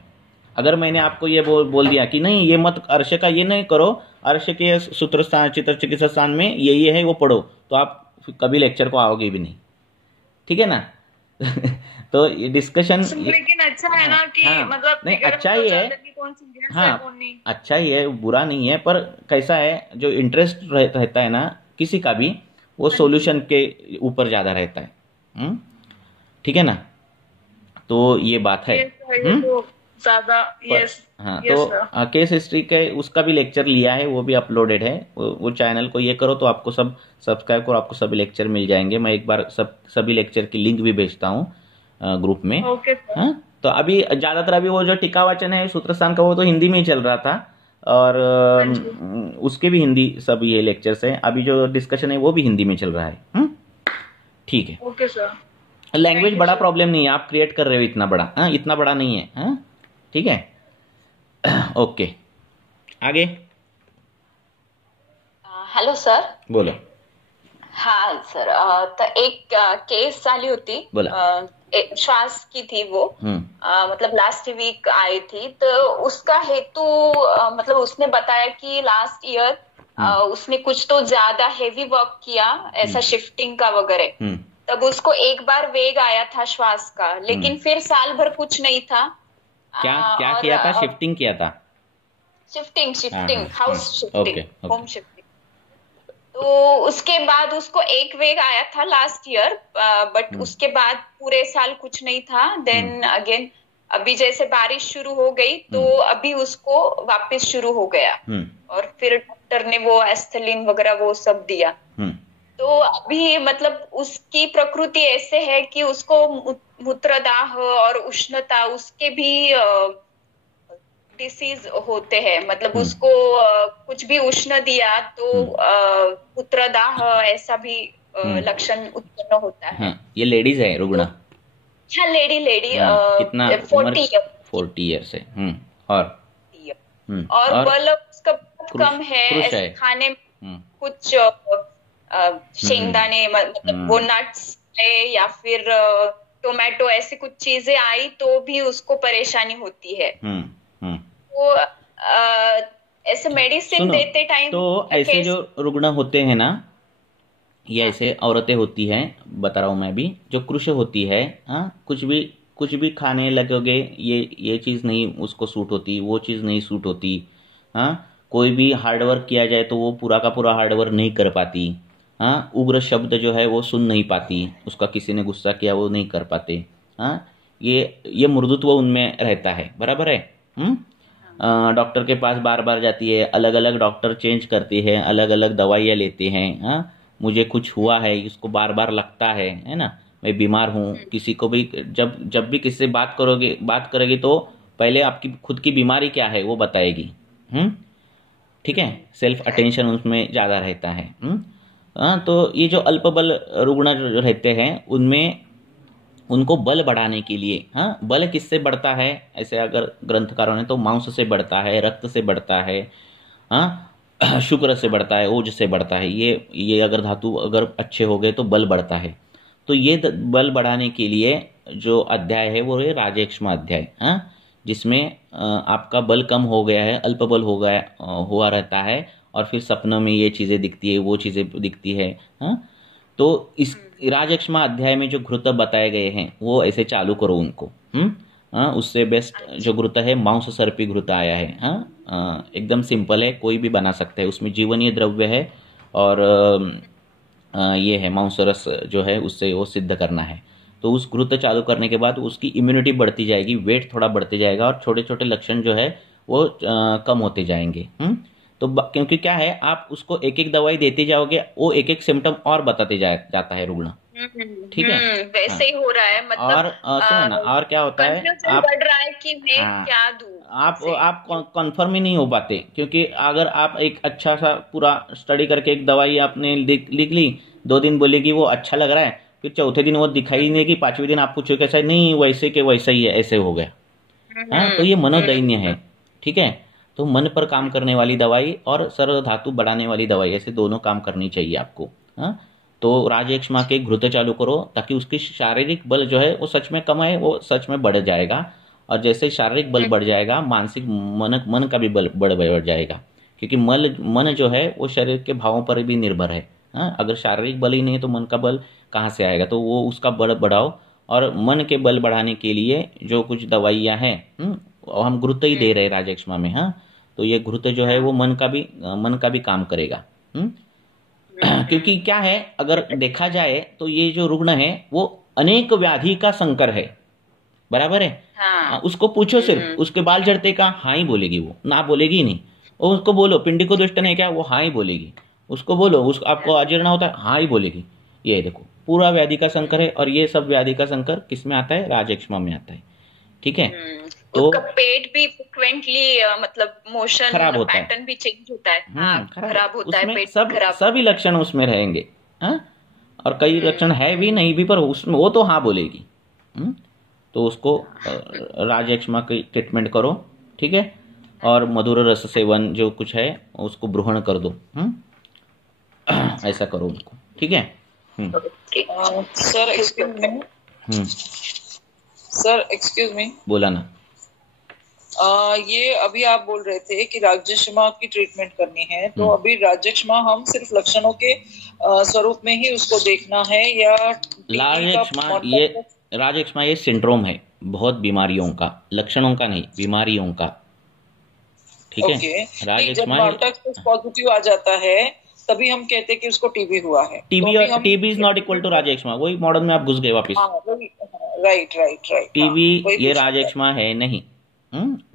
अगर मैंने आपको ये बोल दिया कि नहीं ये मत, अर्श का ये नहीं करो, अर्श के सूत्र स्थान चित्र चिकित्सा स्थान में ये है वो पढ़ो, तो आप कभी लेक्चर को आओगे भी नहीं। ठीक है ना। तो ये डिस्कशन लेकिन अच्छा है ना कि मतलब नहीं, अच्छा ही है, अच्छा ही है, बुरा नहीं है, पर कैसा है जो इंटरेस्ट रहता है ना किसी का भी, वो सॉल्यूशन के ऊपर ज्यादा रहता है। ठीक है ना, तो ये बात है। ज्यादा हाँ, तो केस हिस्ट्री के उसका भी लेक्चर लिया है, वो भी अपलोडेड है, वो चैनल को ये करो तो आपको सब सब्सक्राइब करो, आपको सभी लेक्चर मिल जाएंगे। मैं एक बार सभी लेक्चर की लिंक भी भेजता हूँ ग्रुप में। हाँ, तो अभी ज्यादातर अभी वो जो टीका वाचन है सूत्रस्थान का, वो तो हिंदी में ही चल रहा था, और उसके भी हिंदी सब ये लेक्चर्स है। अभी जो डिस्कशन है वो भी हिंदी में चल रहा है। ठीक है, ओके सर। लैंग्वेज बड़ा प्रॉब्लम नहीं है, आप क्रिएट कर रहे हो इतना बड़ा, इतना बड़ा नहीं है। ठीक है, ओके, आगे। Hello sir. बोलो. हाँ सर, तो एक केस झाली होती, श्वास की थी वो, मतलब लास्ट वीक आई थी, तो उसका हेतु मतलब उसने बताया कि लास्ट ईयर उसने कुछ तो ज्यादा हेवी वर्क किया, ऐसा शिफ्टिंग का वगैरह, तब उसको एक बार वेग आया था श्वास का, लेकिन फिर साल भर कुछ नहीं था। क्या किया था? शिफ्टिंग किया था। Shifting house shifting, home shifting. तो उसके बाद उसको एक वेग आया था लास्ट ईयर, बट उसके बाद पूरे साल कुछ नहीं था। देन अगेन अभी जैसे बारिश शुरू हो गई तो अभी उसको वापस शुरू हो गया, और फिर डॉक्टर ने वो एस्थलीन वगैरह वो सब दिया। तो अभी मतलब उसकी प्रकृति ऐसे है कि उसको मूत्रदाह और उष्णता उसके भी डिसीज होते हैं, मतलब उसको कुछ भी उष्ण दिया तो मूत्रदाह ऐसा भी लक्षण उत्पन्न होता है। ये लेडीज है रुग्ण? हाँ, लेडी कितना 40 ईयर्स है। और बल उसका बहुत कम है, ऐसे खाने में कुछ शेंगदाने, मतलब वो नट्स है या फिर टोमेटो, ऐसी कुछ चीजें आई तो भी उसको परेशानी होती है। तो ऐसे मेडिसिन देते टाइम, तो ऐसे जो रुग्ण होते हैं ना, ये ऐसे औरतें होती हैं, बता रहा हूँ मैं भी, जो कृश होती है, कुछ भी खाने लगोगे, ये चीज नहीं उसको सूट होती, वो चीज नहीं सूट होती, हाँ, कोई भी हार्डवर्क किया जाए तो वो पूरा का पूरा हार्डवर्क नहीं कर पाती। हाँ, उग्र शब्द जो है वो सुन नहीं पाती, उसका किसी ने गुस्सा किया वो नहीं कर पाते। हाँ, ये मृदुत्व उनमें रहता है, बराबर है। डॉक्टर के पास बार बार जाती है, अलग अलग डॉक्टर चेंज करती है, अलग अलग दवाइयाँ लेते हैं। हाँ, मुझे कुछ हुआ है, इसको बार बार लगता है ना, मैं बीमार हूँ। किसी को भी जब भी किसी से बात करेगी तो पहले आपकी खुद की बीमारी क्या है वो बताएगी। ठीक है, सेल्फ अटेंशन उसमें ज़्यादा रहता है। तो ये जो अल्पबल रुग्ण जो रहते हैं उनमें उनको बल बढ़ाने के लिए, हाँ, बल किससे बढ़ता है, ऐसे अगर ग्रंथकारों ने तो मांस से बढ़ता है, रक्त से बढ़ता है, हाँ, शुक्र से बढ़ता है, ओज से बढ़ता है। ये अगर धातु अगर अच्छे हो गए तो बल बढ़ता है। तो ये बल बढ़ाने के लिए जो अध्याय है वो है राजयक्ष्मा अध्याय, हाँ, जिसमें आपका बल कम हो गया है, अल्प बल हुआ रहता है, और फिर सपनों में ये चीज़ें दिखती है, वो चीज़ें दिखती है। हाँ, तो इस राजयक्ष्मा अध्याय में जो घृत बताए गए हैं वो ऐसे चालू करो उनको। उससे बेस्ट जो घृत है मांस सर्पी घृत आया है। हाँ, एकदम सिंपल है, कोई भी बना सकता है, उसमें जीवनीय द्रव्य है और ये है मांस रस जो है उससे वो सिद्ध करना है। तो उस घृत चालू करने के बाद उसकी इम्यूनिटी बढ़ती जाएगी, वेट थोड़ा बढ़ते जाएगा और छोटे छोटे लक्षण जो है वो कम होते जाएंगे। तो क्योंकि क्या है, आप उसको एक एक दवाई देते जाओगे, वो एक एक सिम्टम और बताते जाता है रुग्ण। ठीक है, वैसे ही हो रहा है, मतलब और सुनो ना, और क्या होता है, आप बढ़ रहा है कि मैं क्या दूं, आप कंफर्म ही नहीं हो पाते। क्योंकि अगर आप एक अच्छा सा पूरा स्टडी करके एक दवाई आपने लिख ली, 2 दिन बोलेगी वो अच्छा लग रहा है, फिर चौथे दिन वो दिखाई नहीं देगी, 5वें दिन आप पूछो कैसा, नहीं वैसे के वैसा ही है, ऐसे हो गया। हाँ, तो ये मनोदैन्य है। ठीक है, तो मन पर काम करने वाली दवाई और सर्व धातु बढ़ाने वाली दवाई, ऐसे दोनों काम करनी चाहिए आपको। हाँ, तो राजयक्ष्मा के घृत चालू करो ताकि उसकी शारीरिक बल जो है वो सच में कम है, वो सच में बढ़ जाएगा। और जैसे शारीरिक बल बढ़ जाएगा, मानसिक मन का भी बल बढ़ जाएगा। क्योंकि मन जो है वो शरीर के भावों पर भी निर्भर है। हाँ, अगर शारीरिक बल ही नहीं है तो मन का बल कहाँ से आएगा। तो वो उसका बल बढ़ाओ, और मन के बल बढ़ाने के लिए जो कुछ दवाइयाँ हैं हम घृत ही दे रहे राजयक्ष्मा में। हाँ, तो ये घृत जो है वो मन का भी काम करेगा। क्योंकि क्या है, अगर देखा जाए तो ये जो रुग्ण है वो अनेक व्याधि का संकर है, बराबर है। हाँ। उसको पूछो सिर्फ उसके बाल झड़ते का, हाँ ही बोलेगी, वो ना बोलेगी नहीं। और उसको बोलो पिंडी को दुष्ट है क्या, वो हाँ ही बोलेगी। उसको बोलो आपको अजीर्ण होता है, हाँ ही बोलेगी। ये देखो पूरा व्याधि का संकर है, और ये सब व्याधि का संकर किस में आता है, राजयक्ष्मा में आता है। ठीक है, तो उसका पेट भी फ्रिक्वेंटली मतलब मोशन खराब होता पैटर्न भी चेंज होता है। हाँ, खराब होता है पेट, सभी लक्षण उसमें रहेंगे। हाँ, और कई लक्षण है भी नहीं भी, पर उसमें वो तो हाँ बोलेगी। तो उसको राजयक्ष्मा की ट्रीटमेंट करो। ठीक है, और मधुर रस सेवन जो कुछ है उसको ग्रहण कर दो। ऐसा करो उनको। ठीक है। सर एक्सक्यूज मी, बोला ना। ये अभी आप बोल रहे थे कि राजयक्ष्मा की ट्रीटमेंट करनी है, तो अभी राजयक्ष्मा हम सिर्फ लक्षणों के स्वरूप में ही उसको देखना है, या राजयक्ष्मा ये सिंड्रोम है बहुत बीमारियों का, लक्षणों का नहीं, बीमारियों का। ठीक है, राजयक्ष्मा पॉजिटिव आ जाता है तभी हम कहते हैं कि उसको टीबी हुआ है। TB is not equal to राजयक्ष्मा। वही मॉडर्न में आप घुस गए वापस। राइट। टीबी ये राजयक्ष्मा है नहीं।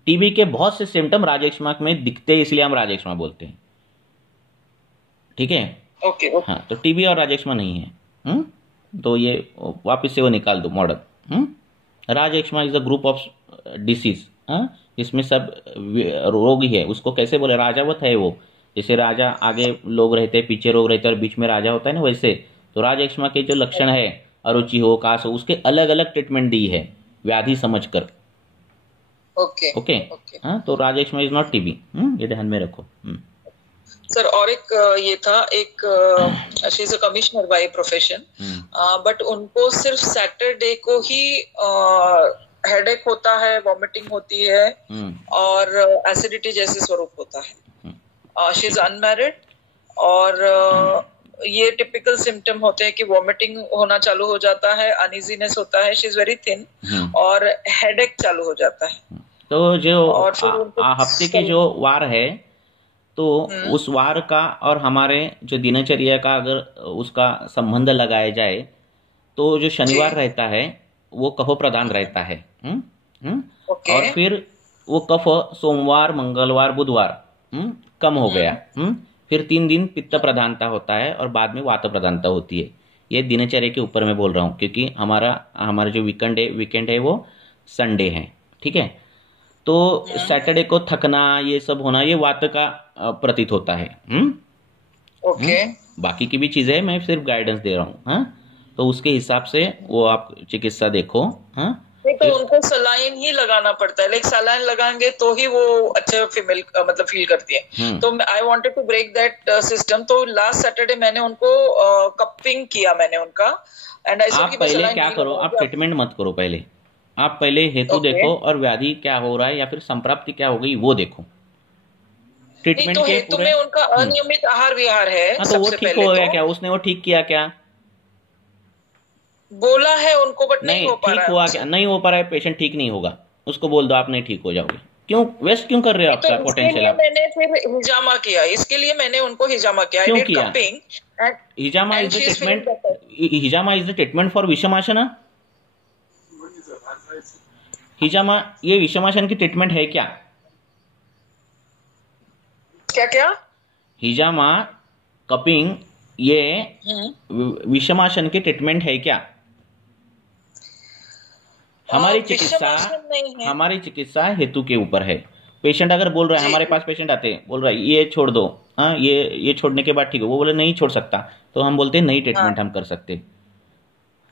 टीबी के बहुत से सिम्टम राजयक्ष्मा में दिखते हैं, इसलिए हम राजयक्ष्मा बोलते हैं। ठीक है, ओके। हाँ, तो टीबी और राजयक्ष्मा नहीं है। तो ये वापस से वो निकाल दो मॉडर्न। राजयक्ष्मा is a group of disease, इसमें सब रोग ही है। उसको कैसे बोले, राजावत है वो। जैसे राजा आगे लोग रहते हैं, पीछे रोग रहते हैं, और बीच में राजा होता है ना, वैसे तो राजयक्ष्मा के जो लक्षण है, अरुचि हो, कास हो, उसके अलग अलग ट्रीटमेंट दी है व्याधि समझकर। ओके। हाँ, तो राजयक्ष्मा इज नॉट टीबी, ये ध्यान में रखो। सर, और एक ये था, एक she is a commissioner by profession, but उनको सिर्फ सैटरडे को ही हेडेक होता है, वॉमिटिंग होती है और एसिडिटी जैसे स्वरूप होता है। शी इज अनमैरिड, और ये टिपिकल सिम्टम होते हैं कि वॉमिटिंग होना चालू हो जाता है, अनइजीनेस होता है, शी इज वेरी थिन, और हेडेक चालू हो जाता है। तो जो हफ्ते के जो वार है, तो उस वार का और हमारे जो दिनचर्या का अगर उसका संबंध लगाया जाए तो जो शनिवार रहता है वो कफ प्रधान रहता है। और फिर वो कफ सोमवार, मंगलवार, बुधवार कम हो गया। फिर 3 दिन पित्त प्रधानता होता है और बाद में वात प्रधानता होती है। ये दिनचर्या के ऊपर मैं बोल रहा हूँ, क्योंकि हमारा जो वीकेंड है वो संडे है, ठीक है। तो सैटरडे को थकना, ये सब होना, ये वात का प्रतीत होता है। ओके। बाकी की भी चीजें मैं सिर्फ गाइडेंस दे रहा हूँ। तो उसके हिसाब से वो आप चिकित्सा देखो। तो उनको सलाइन ही लगाना पड़ता है, लाइक सलाइन लगाएंगे तो ही वो अच्छे फीमेल मतलब फील करती है। तो I wanted to break that system. तो लास्ट सैटरडे मैंने उनको कपिंग किया मैंने उनका। एंड आई आप पहले क्या करो, आप ट्रीटमेंट मत करो, पहले आप पहले हेतु देखो और व्याधि क्या हो रहा है या फिर संप्राप्ति क्या हो गई वो देखो। ट्रीटमेंट तो के हेतु में उनका अनियमित आहार विहार है। तो वो ठीक हो गया क्या? उसने वो ठीक किया क्या? बोला है उनको, बट नहीं हो पा रहा है। ठीक हुआ क्या? नहीं हो पा रहा है, पेशेंट ठीक नहीं होगा। उसको बोल दो आप नहीं ठीक हो जाओगे। क्यों वेस्ट क्यों कर रहे हो आपका पोटेंशियल? आप मैंने फिर हिजामा किया, इसके लिए मैंने उनको हिजामा किया। क्यों किया? हिजामा इज द ट्रीटमेंट, हिजामा इज द ट्रीटमेंट फॉर विषमासन। हिजामा ये विषमासन की ट्रीटमेंट है क्या? क्या? हिजामा, कपिंग, ये विषमासन की ट्रीटमेंट है क्या? हमारी चिकित्सा हेतु के ऊपर है। पेशेंट अगर बोल रहा है, हमारे पास पेशेंट आते हैं बोल रहा है ये छोड़ दो, ये छोड़ने के बाद ठीक है, वो बोले नहीं छोड़ सकता, तो हम बोलते हैं नहीं ट्रीटमेंट हम कर सकते।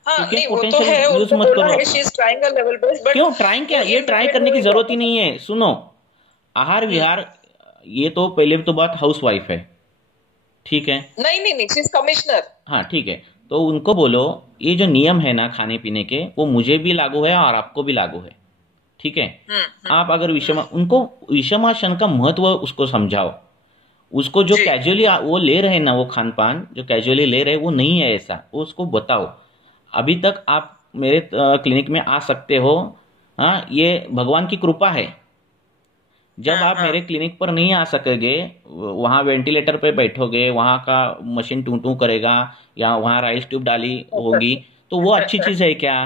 क्योंकि पोटेंशियल यूज मत करो। क्यों ट्राइंग? क्या ये ट्राई करने की जरूरत ही नहीं है। सुनो, आहार विहार ये तो पहले तो बात हाउस वाइफ है, ठीक है। नहीं शी इज कमिश्नर। हाँ ठीक है, तो उनको बोलो ये जो नियम है ना खाने पीने के, वो मुझे भी लागू है और आपको भी लागू है, ठीक है। आप अगर उनको विषमासन का महत्व उसको समझाओ। उसको जो कैजुअली वो ले रहे हैं ना, वो खान पान जो कैजुअली ले रहे हैं वो नहीं है ऐसा, वो उसको बताओ। अभी तक आप मेरे क्लिनिक में आ सकते हो, हाँ, ये भगवान की कृपा है। जब आप मेरे क्लिनिक पर नहीं आ सकोगे, वहाँ वेंटिलेटर पे बैठोगे, वहाँ का मशीन टू करेगा या वहाँ राइस ट्यूब डाली होगी, तो वो अच्छी चीज है क्या?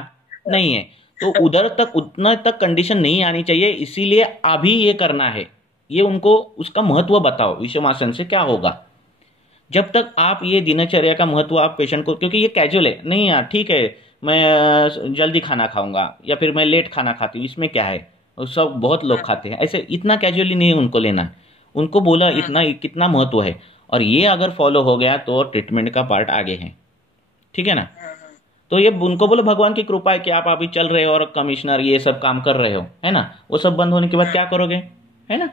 नहीं है। तो उधर तक उतना तक कंडीशन नहीं आनी चाहिए, इसीलिए अभी ये करना है। ये उनको उसका महत्व बताओ, विषमासन से क्या होगा। जब तक आप ये दिनचर्या का महत्व आप पेशेंट को, क्योंकि ये कैजुअल है, नहीं यार ठीक है मैं जल्दी खाना खाऊंगा या फिर मैं लेट खाना खाती हूँ, इसमें क्या है, सब बहुत लोग खाते हैं ऐसे, इतना कैजुअली नहीं उनको लेना। उनको बोला इतना कितना महत्व है, और ये अगर फॉलो हो गया तो ट्रीटमेंट का पार्ट आगे है, ठीक है ना। तो ये उनको बोलो भगवान की कृपा है कि आप अभी चल रहे हो और कमिश्नर ये सब काम कर रहे हो, है ना। वो सब बंद होने के बाद क्या करोगे, है ना।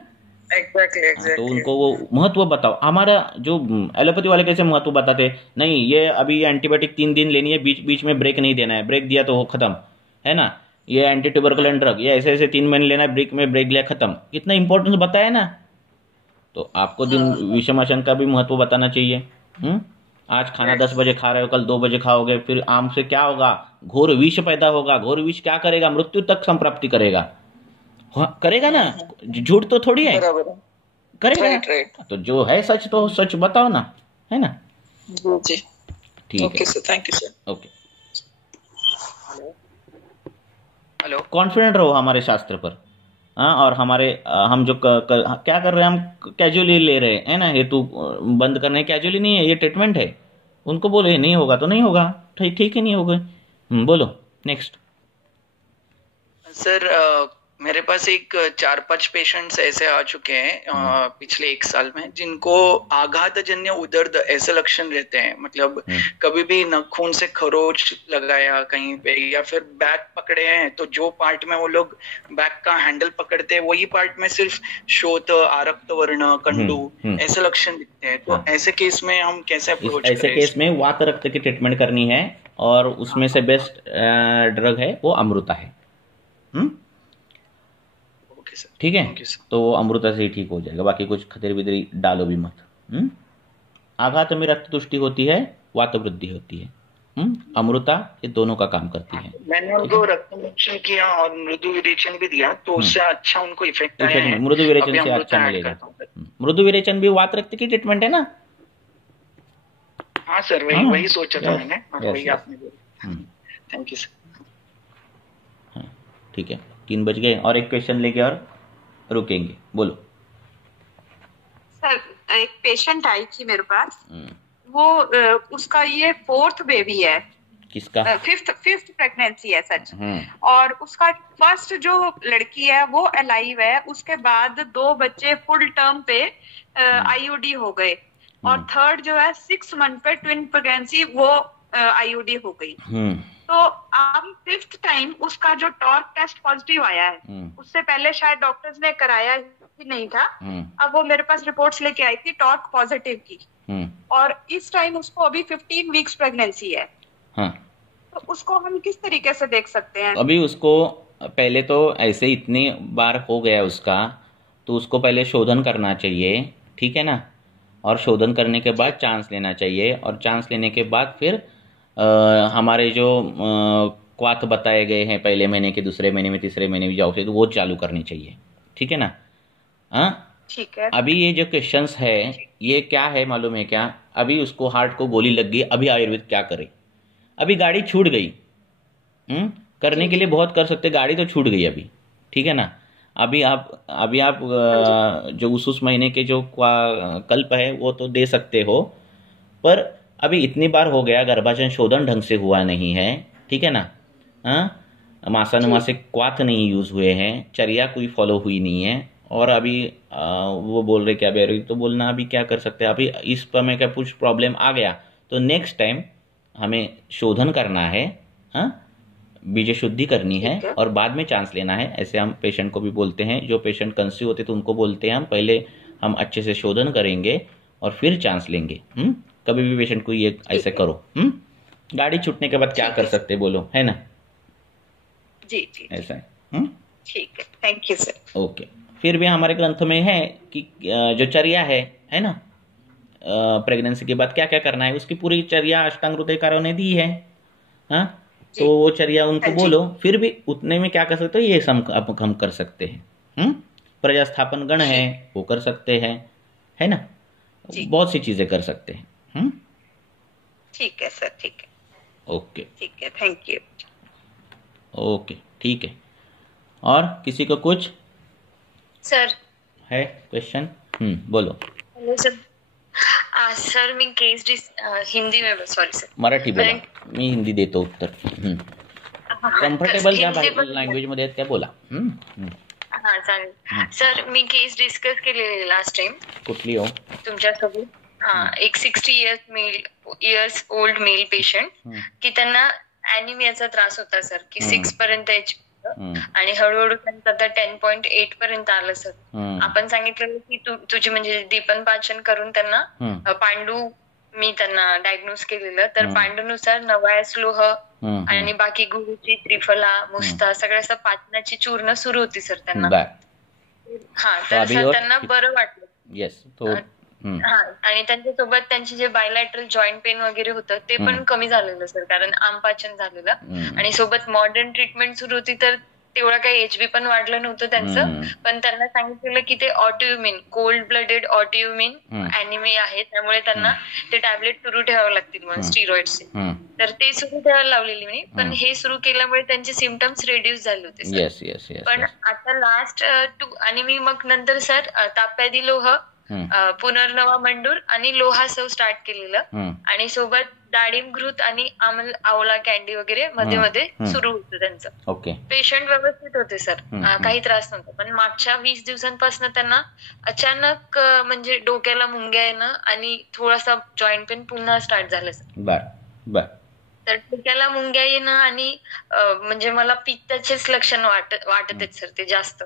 Exactly. तो उनको वो महत्व बताओ। हमारा जो एलोपैथी वाले कैसे महत्व बताते, नहीं ये अभी एंटीबायोटिक 3 दिन लेनी है, बीच में ब्रेक नहीं देना है, ब्रेक दिया तो वो खत्म, है ना। ये एंटी ट्यूबरकुलेंट ड्रग ये ऐसे 3 महीने लेना है, ब्रेक लिया खत्म, कितना इंपॉर्टेंस बताया ना। तो आपको विषमासन का भी महत्व बताना चाहिए। आज खाना 10 बजे खा रहे हो, कल 2 बजे खाओगे, फिर आम से क्या होगा, घोर विष पैदा होगा। घोर विष क्या करेगा, मृत्यु तक संप्राप्ति करेगा। करेगा ना, झूठ तो थोड़ी है, करेगा। तो जो है सच तो सच बताओ ना, है ना। जी ठीक है, okay sir, thank you sir. Okay, hello, confident रहो हमारे शास्त्र पर। हाँ, और हमारे हम जो क्या कर रहे हैं, हम कैजुअली ले रहे हैं, है ना। हेतु बंद करने कैजुअली नहीं है, ये ट्रीटमेंट है। उनको बोले नहीं होगा तो नहीं होगा, ठीक है, नहीं होगा। बोलो नेक्स्ट। सर मेरे पास एक 4-5 पेशेंट्स ऐसे आ चुके हैं पिछले 1 साल में, जिनको आघातजन्य उदर्द ऐसे लक्षण रहते हैं। मतलब कभी भी खून से खरोच लगाया कहीं पे, या फिर बैक पकड़े हैं तो जो पार्ट में वो लोग बैक का हैंडल पकड़ते हैं वही पार्ट में सिर्फ शोथ, आरक्त वर्ण, कंडू ऐसे लक्षण दिखते हैं। तो ऐसे केस में हम कैसे अप्रोच करें? ऐसे केस में वात रक्त की ट्रीटमेंट करनी है, और उसमें से बेस्ट ड्रग है वो अमृता है। ठीक है, तो अमृता से ही ठीक हो जाएगा। बाकी कुछ खतरी बिदरी डालो भी मत। आघात में रक्त तुष्टि होती है, वात वृद्धि होती है। अमृता, ये दोनों का काम करती है। मैंने उनको रक्तमोक्षण किया और मृदु विरेचन भी दिया, तो उससे अच्छा उनको इफेक्ट आया है। मृदु विरेचन से अच्छा मिलेगा। मृदु विरेचन भी वात रक्त की ट्रीटमेंट है ना? हाँ सर, वही सोचा था मैंने, वही आपने बोला। Thank you sir. ठीक है, 3 बज गए, और एक क्वेश्चन लेके और रुकेंगे, बोलो। सर, एक पेशेंट आई थी मेरे पास, वो उसका ये 4th बेबी है। किसका? 5th प्रेगनेंसी है सच। और उसका फर्स्ट जो लड़की है वो अलाइव है, उसके बाद 2 बच्चे फुल टर्म पे आईयूडी हो गए, और 3rd जो है 6 मंथ पे ट्विन प्रेगनेंसी, वो आईयूडी हो गई। तो अब 5th टाइम उसका जो टॉर्क टेस्ट पॉजिटिव आया है, उससे पहले शायद डॉक्टर्स ने कराया ही नहीं था। अब वो मेरे पास रिपोर्ट्स लेके आई थी टॉर्क पॉजिटिव की, और इस टाइम उसको अभी 15 वीक्स प्रेगनेंसी है। तो उसको हम किस तरीके से देख सकते हैं? अभी उसको पहले तो ऐसे इतनी बार हो गया उसका, तो उसको पहले शोधन करना चाहिए, ठीक है ना? और शोधन करने के बाद चांस लेना चाहिए, और चांस लेने के बाद फिर हमारे जो क्वाथ बताए गए हैं, पहले महीने के, दूसरे महीने में, तीसरे महीने में जाओ, तो वो चालू करनी चाहिए, ठीक है ना? ठीक है। अभी ये जो क्वेश्चंस है, ये क्या है मालूम है क्या? अभी उसको हार्ट को गोली लग गई, अभी आयुर्वेद क्या करे? अभी गाड़ी छूट गई, करने के लिए बहुत कर सकते, गाड़ी तो छूट गई अभी, ठीक है ना? अभी आप जो उस महीने के जो कल्प है वो तो दे सकते हो, पर अभी इतनी बार हो गया, गर्भाशय शोधन ढंग से हुआ नहीं है, ठीक है ना? मासानुमासिक क्वाथ नहीं यूज हुए हैं, चर्या कोई फॉलो हुई नहीं है, और अभी वो बोल रहे क्या बेरी, तो बोलना अभी क्या कर सकते हैं? अभी इस पर में क्या कुछ प्रॉब्लम आ गया तो नेक्स्ट टाइम हमें शोधन करना है, बीज शुद्धि करनी है, और बाद में चांस लेना है। ऐसे हम पेशेंट को भी बोलते हैं, जो पेशेंट कंसीव होते तो उनको बोलते हैं हम पहले हम अच्छे से शोधन करेंगे और फिर चांस लेंगे। कभी भी पेशेंट को ये ऐसे करो। गाड़ी छूटने के बाद क्या कर सकते बोलो, है ना? जी जी, ऐसा है। ठीक है, थैंक यू सर। ओके, फिर भी हमारे ग्रंथ में है कि जो चर्या है ना, प्रेगनेंसी के बाद क्या क्या करना है, उसकी पूरी चर्या अष्टांग हृदयकारों ने दी है। तो वो चर्या उनको बोलो, फिर भी उतने में क्या कर सकते हो, ये हम कर सकते हैं। प्रजास्थापन गण है, वो कर सकते हैं, है ना? बहुत सी चीजें कर सकते हैं। ठीक है सर, ठीक है, ओके, ठीक है, थैंक यू। ओके, ठीक है। और किसी को कुछ सर है क्वेश्चन? बोलो। Hello sir. सर मी केस हिंदी में, सॉरी सर, मराठी बोला, मी हिंदी देतो उत्तर। कम्फर्टेबल ज्या लँग्वेज मध्ये आहेत त्या बोला। हा चालेल सर। मी केस डिस्कस केलेली लास्ट टाइम। कुठली हो? तुमच्यासोबत। एक 60 इयर्स ओल्ड मेल पेशंट की त्यांना ॲनिमियाचा त्रास होता सर, की 6 पर्यंत आणि हळूहळू त्यांचं आता 10.8 पर्यंत आलं सर. आपण सांगितलं की तुझी म्हणजे दीपन पाचन करून त्यांना पांडू मी त्यांना डायग्नोज केलेलं. तर पांडूनुसार नवायस लोह आणि बाकी गुरुची, त्रिफला, मुस्ता सगळ्या असं पाचनाची चूर्ण सुरू होती सर त्यांना. तर सर त्यांना बरं वाटलं. येस. आणि त्यांच्यासोबत त्यांचे जे बायलॅटरल जॉईंट पेन वगैरे होतं ते पण कमी झालेलं सर, कारण आमपाचन झालेलं. आणि सोबत मॉडर्न ट्रीटमेंट सुरू होती, तर तेवढं काही एचबी पण वाढलं नव्हतं त्यांचं. पण त्यांना सांगितलेलं की ते autoimmune, cold blooded autoimmune anaemia आहे, त्यामुळे त्यांना ते टॅबलेट सुरू ठेवावे लागतील म्हणून स्टिरॉइडचे. तर ते सुरू ठेवायला लावलेली मी. पण हे सुरू केल्यामुळे त्यांचे सिम्पटम्स रिड्यूस झाले होते सर. पण आता लास्ट आणि मी मग नंतर सर ताप्यादी लोह, पुनर्नवा मंडूर आणि लोहासव स्टार्ट केलेलं. आणि सोबत डाळिंब आणि आवळा कॅन्डी वगैरे मध्ये मध्ये सुरू होतं त्यांचं. ओके. पेशंट व्यवस्थित होते सर, काही त्रास नव्हता. पण मागच्या 20 दिवसांपासून त्यांना अचानक म्हणजे डोक्याला मुंग्या येणं आणि थोडासा जॉईंट पेन पुन्हा स्टार्ट झालं सर. तर डोक्याला मुंग्या येणं आणि म्हणजे मला पित्ताचेच लक्षण वाटत आहेत सर ते जास्त.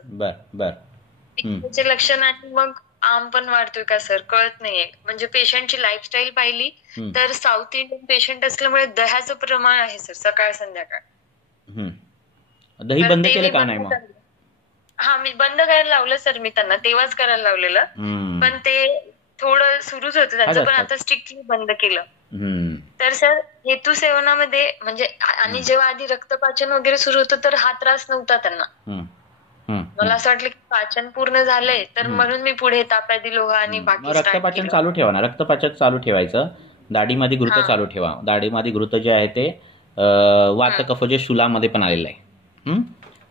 पित्ताचे लक्षण आणि मग आम पण वाढतोय का सर कळत नाहीये. म्हणजे पेशंटची लाईफस्टाईल पाहिली तर साऊथ इंडियन पेशंट असल्यामुळे दह्याचं प्रमाण आहे सर सकाळ संध्याकाळ. दही बंद केलं का नाही मग? मी बंद करायला लावलं सर, मी त्यांना तेव्हाच करायला लावलेलं. पण ते थोडं सुरूच होतं त्यांचं, पण आता स्ट्रिक्टली बंद केलं. तर सर हेतू सेवनामध्ये म्हणजे आणि जेव्हा आधी रक्तपाचन वगैरे सुरू होतं तर हा त्रास नव्हता त्यांना. मला असं वाटलं की पाचन पूर्ण झालंय तर म्हणून मी पुढे ताप्यादी लोहा आणि बाकी रक्तपाचन चालू ठेवा ना, रक्तपाचन चालू ठेवायचं. दाढीमध्ये घृत चालू ठेवा. दाढीमध्ये घृत जे आहे ते वात कफ जे शूलामध्ये पण आलेलं आहे.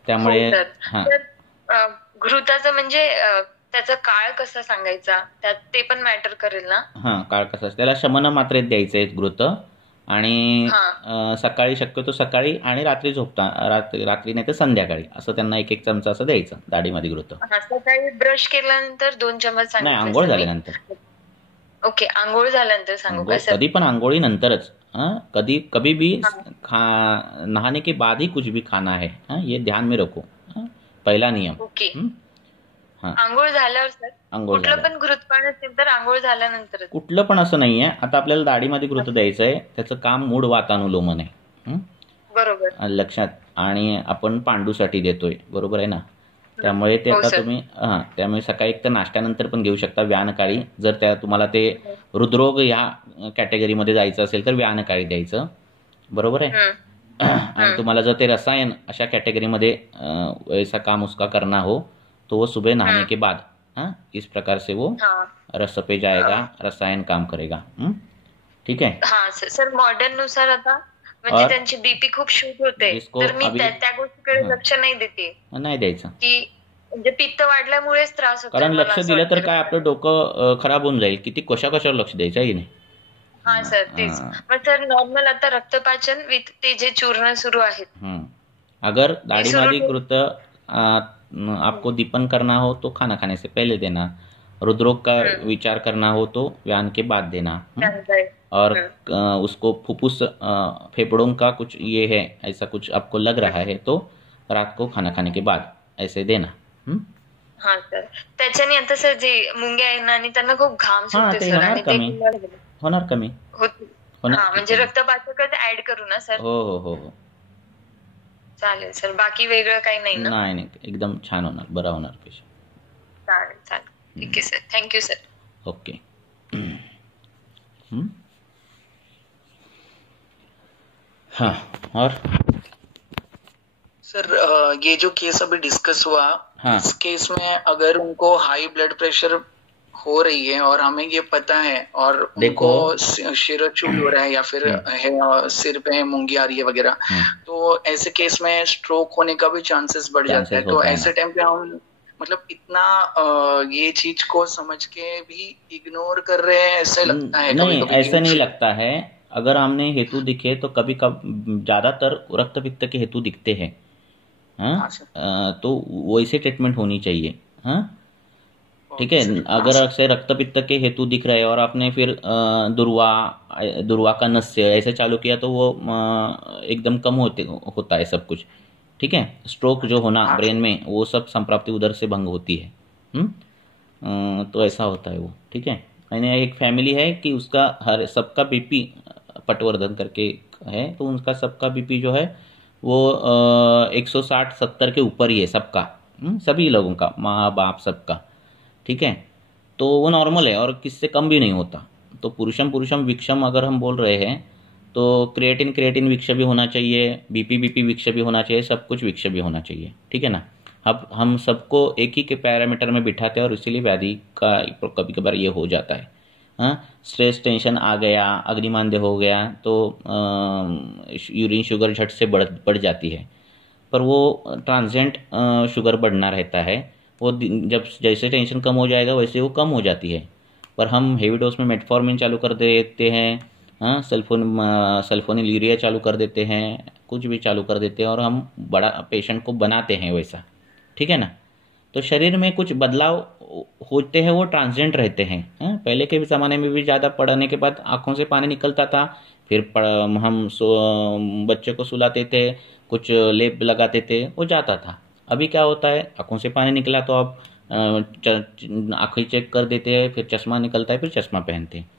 त्यामुळे घृताचं म्हणजे त्याचा काळ कसा सांगायचा त्यात ते पण मॅटर करेल ना. काळ कसा, त्याला शमन मात्रेत द्यायचे घृत आणि सकाळी, शक्यतो सकाळी आणि रात्री झोपता, रात्री नाही तर संध्याकाळी असं त्यांना 1-1 चमचा असं द्यायचं दाढीमध्ये घृत. सकाळी ब्रश केल्यानंतर 2 चमच नाही, आंघोळ झाल्यानंतर. ओके, आंघोळ झाल्यानंतर सांगू का सर? कधी पण आंघोळी नंतरच. कभी भी नहाने के बाद ही कुछ भी खाना है, ये ध्यान में रखो. पहिला नियम. ओके. आंघोळ झाल्यावर सर कुठलं पण घृतपान असेल तर आंघोळ झाल्यानंतर? कुठलं पण असं नाहीये. आता आपल्याला दाढीमध्ये घृत द्यायचंय, त्याचं काम मूळ वातानुलोमन आहे. बरोबर, लक्षात. आणि आपण पांडूसाठी देतोय, बरोबर आहे ना. त्यामुळे ते आता तुम्ही त्यामुळे सकाळी एक तर नाश्त्यानंतर पण घेऊ शकता व्यानकाळी. जर तुम्हाला ते हृदरोग या कॅटेगरीमध्ये जायचं असेल तर व्यानकाळी द्यायचं, बरोबर आहे. आणि तुम्हाला जर ते रसायन अशा कॅटेगरीमध्ये ऐसा काम उसका करना हो तो वो सुबह नहाने के बाद इस प्रकार से वो रस पे जाएगा, रसायन काम करेगा. ठीक है. हाँ सर, मॉडर्न नुसार आता म्हणजे त्यांची बीपी खूप शूट होते तर मी त्या गोष्टीकडे लक्ष नाही देते. नाही द्यायचं की म्हणजे पित्त वाढल्यामुळेच त्रास होतो. कारण लक्ष दिलं तर काय आपलं डोकं खराब होऊन जाईल. किती कशावर लक्ष द्यायचं आहे की नाही. हा सर, तेच. मग सर नॉर्मल आता रक्तपाचन विथ ते जे चूर्ण सुरू आहेत, अगर दाढ़ी घृत आपको दीपन करना हो तो खाना खाने से पहले देना. रुद्रोग का विचार करना हो तो व्यान के बाद देना. और उसको फुफ्फुस फेफड़ों का कुछ ये है, ऐसा कुछ आपको लग रहा है तो रात को खाना खाने के बाद ऐसे देना. हाँ सर, त्याच्याने आता सर जे मुंग्या आहे ना आणि त्यांना खूप घाम सुटते सर आणि ते होणार कमी. म्हणजे रक्तपाचकात ऍड करू ना सर? हो हो हो हो, चालेल सर. बाकी वेगळं काही नाही ना? नाही, एकदम छान होणार, बरा होणार पेशंट. चालेल चालेल, ठीक आहे सर. Thank you sir. ओके. हाँ, और सर ये जो केस अभी डिस्कस हुआ, इस केस में अगर उनको हाई ब्लड प्रेशर हो रही है और हमें ये पता है और उनको शिरोचूर हो रहा है या फिर है सिर पे मूंगी आ रही है वगैरह, तो ऐसे केस में स्ट्रोक होने का भी चांसेस बढ़ जाता है. तो ऐसे टाइम पे हम मतलब इतना ये चीज को समझ के भी इग्नोर कर रहे हैं, ऐसे लगता है? नहीं, ऐसा नहीं लगता है. अगर हमने हेतु दिखे तो कभी ज्यादातर रक्तपित्त के हेतु दिखते हैं. तो वैसे ट्रीटमेंट होनी चाहिए. ठीक है. अगर अक्सर रक्तपित्त के हेतु दिख रहे हैं और आपने फिर दुर्वा का नस्य ऐसे चालू किया तो वो एकदम कम होता है सब कुछ. ठीक है. स्ट्रोक जो होना ब्रेन में वो सब संप्राप्ति उधर से भंग होती है. तो ऐसा होता है वो. ठीक है. मैंने एक फैमिली है कि उसका सबका बीपी पटवर्धन करके है, तो उनका सबका बीपी जो है वो 160-70 के ऊपर ही है सबका, सभी लोगों का, माँ बाप सबका. ठीक है. तो वो नॉर्मल है और किससे कम भी नहीं होता. तो पुरुषम विक्षम अगर हम बोल रहे हैं तो क्रिएटिन विक्ष भी होना चाहिए, बीपी विक्ष भी होना चाहिए, सब कुछ विक्ष भी होना चाहिए. ठीक है ना. अब हम सबको एक ही के पैरामीटर में बिठाते हैं और इसीलिए व्याधि का कभी कभार ये हो जाता है. स्ट्रेस टेंशन आ गया, अग्निमांद्य हो गया तो यूरिन शुगर झट से बढ़ जाती है. पर वो ट्रांजिएंट शुगर बढ़ना रहता है. वो जब जैसे टेंशन कम हो जाएगा वैसे वो कम हो जाती है. पर हम हेवी डोज में मेटफॉर्मिन चालू कर देते हैं, सल्फोनिल यूरिया चालू कर देते हैं, कुछ भी चालू कर देते हैं और हम बड़ा पेशेंट को बनाते हैं वैसा. ठीक है ना. तो शरीर में कुछ बदलाव होते हैं, वो ट्रांजिएंट रहते हैं. पहले के ज़माने में भी ज़्यादा पढ़ने के बाद आँखों से पानी निकलता था, फिर हम बच्चे को सुलाते थे, कुछ लेप लगाते थे, वो जाता था. अभी क्या होता है, आँखों से पानी निकला तो आप आँखें चेक कर देते हैं, फिर चश्मा निकलता है, फिर चश्मा पहनते हैं.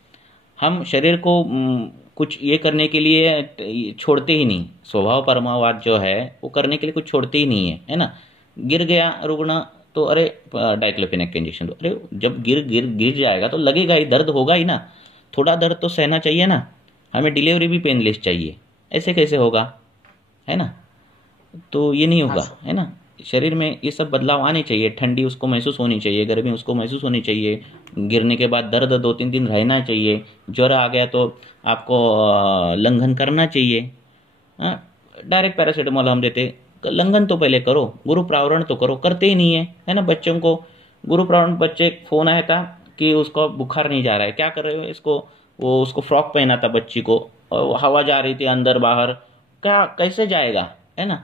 हम शरीर को कुछ ये करने के लिए छोड़ते ही नहीं. स्वभाव परमावाद जो है वो करने के लिए कुछ छोड़ते ही नहीं है ना. गिर गया रुग्ण तो अरे डाइक्लोफेनेक का इंजेक्शन दो। अरे जब गिर जाएगा तो लगेगा ही, दर्द होगा ही ना, थोड़ा दर्द तो सहना चाहिए ना। हमें डिलीवरी भी पेनलेस चाहिए, ऐसे कैसे होगा, है ना। तो ये नहीं होगा, है ना। शरीर में ये सब बदलाव आने चाहिए, ठंडी उसको महसूस होनी चाहिए, गर्मी उसको महसूस होनी चाहिए, गिरने के बाद दर्द 2-3 दिन रहना चाहिए, ज्वर आ गया तो आपको लंघन करना चाहिए। डायरेक्ट पैरासीटामोल हम देते, लंघन तो पहले करो, गुरु प्रावरण तो करो, करते ही नहीं है ना। बच्चों को गुरु प्रावरण, बच्चे फोन आया था कि उसको बुखार नहीं जा रहा है, क्या कर रहे हो इसको, वो उसको फ्रॉक पहना था बच्ची को, और हवा जा रही थी अंदर बाहर, क्या कैसे जाएगा, है ना।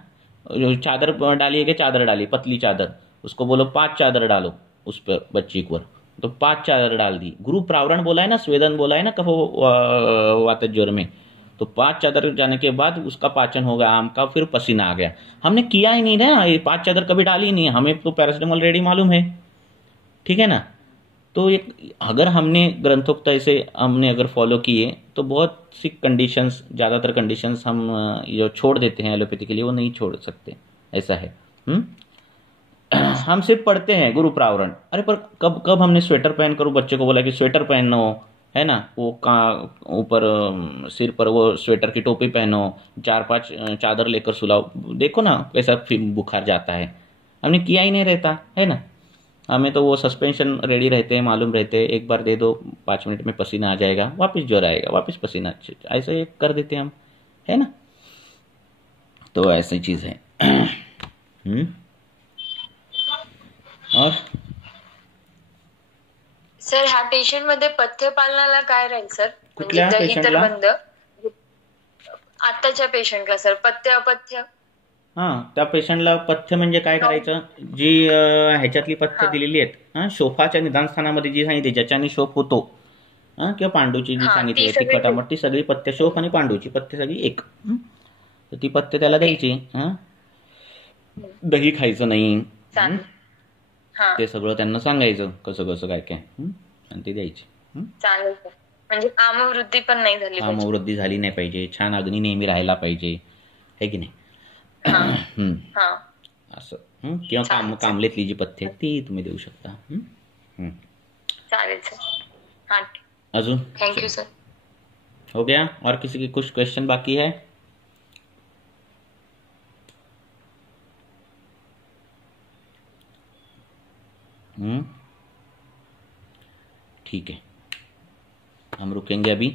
चादर डालिए कि चादर डाली, पतली चादर, उसको बोलो 5 चादर डालो उस पर बच्ची को, तो 5 चादर डाल दी। गुरु प्रावरण बोला है ना, स्वेदन बोला है ना कफो वात ज्वर में, तो 5 चादर जाने के बाद उसका पाचन हो गया आम का, फिर पसीना आ गया। हमने किया ही नहीं ना, ये 5 चादर कभी डाली ही नहीं है, हमें तो पैरासिटामोल रेडी मालूम है, ठीक है ना। तो अगर हमने ग्रंथोक्त ऐसे हमने अगर फॉलो किए तो बहुत सी कंडीशंस, ज़्यादातर कंडीशंस हम जो छोड़ देते हैं एलोपैथी के लिए, वो नहीं छोड़ सकते, ऐसा है। हम सिर्फ पढ़ते हैं गुरु प्रावरण, अरे पर कब हमने स्वेटर पहन कर बच्चे को बोला कि स्वेटर पहनो, है ना, वो ऊपर सिर पर वो स्वेटर की टोपी पहनो, 4-5 चादर लेकर सुलाओ, देखो ना कैसा बुखार जाता है। हमने किया ही नहीं रहता, है ना। हमें तो वो सस्पेंशन रेडी रहते हैं, मालूम रहते हैं, एक बार दे दो 5 मिनट में पसीना आ जाएगा, वापस ज्वर आएगा, वापस पसीना, ऐसे कर देते हैं हम, है ना। तो ऐसी चीज है। और सर ह्या पेशंट मध्ये पथ्य पालनाला काय राहील सर, कुठल्या म्हणजे दही तर पेशंटला? बंद आताच्या पेशंटला सर, पथ्य अपथ्य? त्या पेशंटला पथ्य म्हणजे काय करायचं, जी ह्याच्यातली पथ्य दिलेली आहेत, शोफाच्या निदानस्थानामध्ये जी सांगितली, ज्याच्याने शोफ होतो, किंवा पांडूची जी सांगितली तिखट आंबट, ती सगळी पथ्य, शोफ आणि पांडूची पथ्य सगळी एक, तर ती पथ्य त्याला द्यायची। दही खायचं नाही, ते सगळं त्यांना सांगायचं कसं कसं काय काय, आणि ते द्यायची। चालेल सर, म्हणजे कामवृद्धी पण नाही झाली, कामवृद्धी झाली नाही पाहिजे, छान अग्नी नेहमी राहायला पाहिजे, है की नाही। असं, किंवा कामलेतली जी पथ्य ती तुम्ही देऊ शकता। चालेल सर, हाँ अजून थैंक यू सर। हो गया, और किसी की कुछ क्वेश्चन बाकी है? ठीक है, हम रुकेंगे अभी।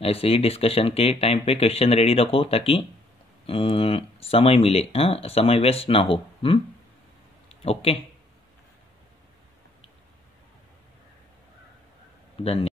ऐसे ही डिस्कशन के टाइम पे क्वेश्चन रेडी रखो ताकि समय मिले, समय वेस्ट ना हो। ओके, धन्यवाद।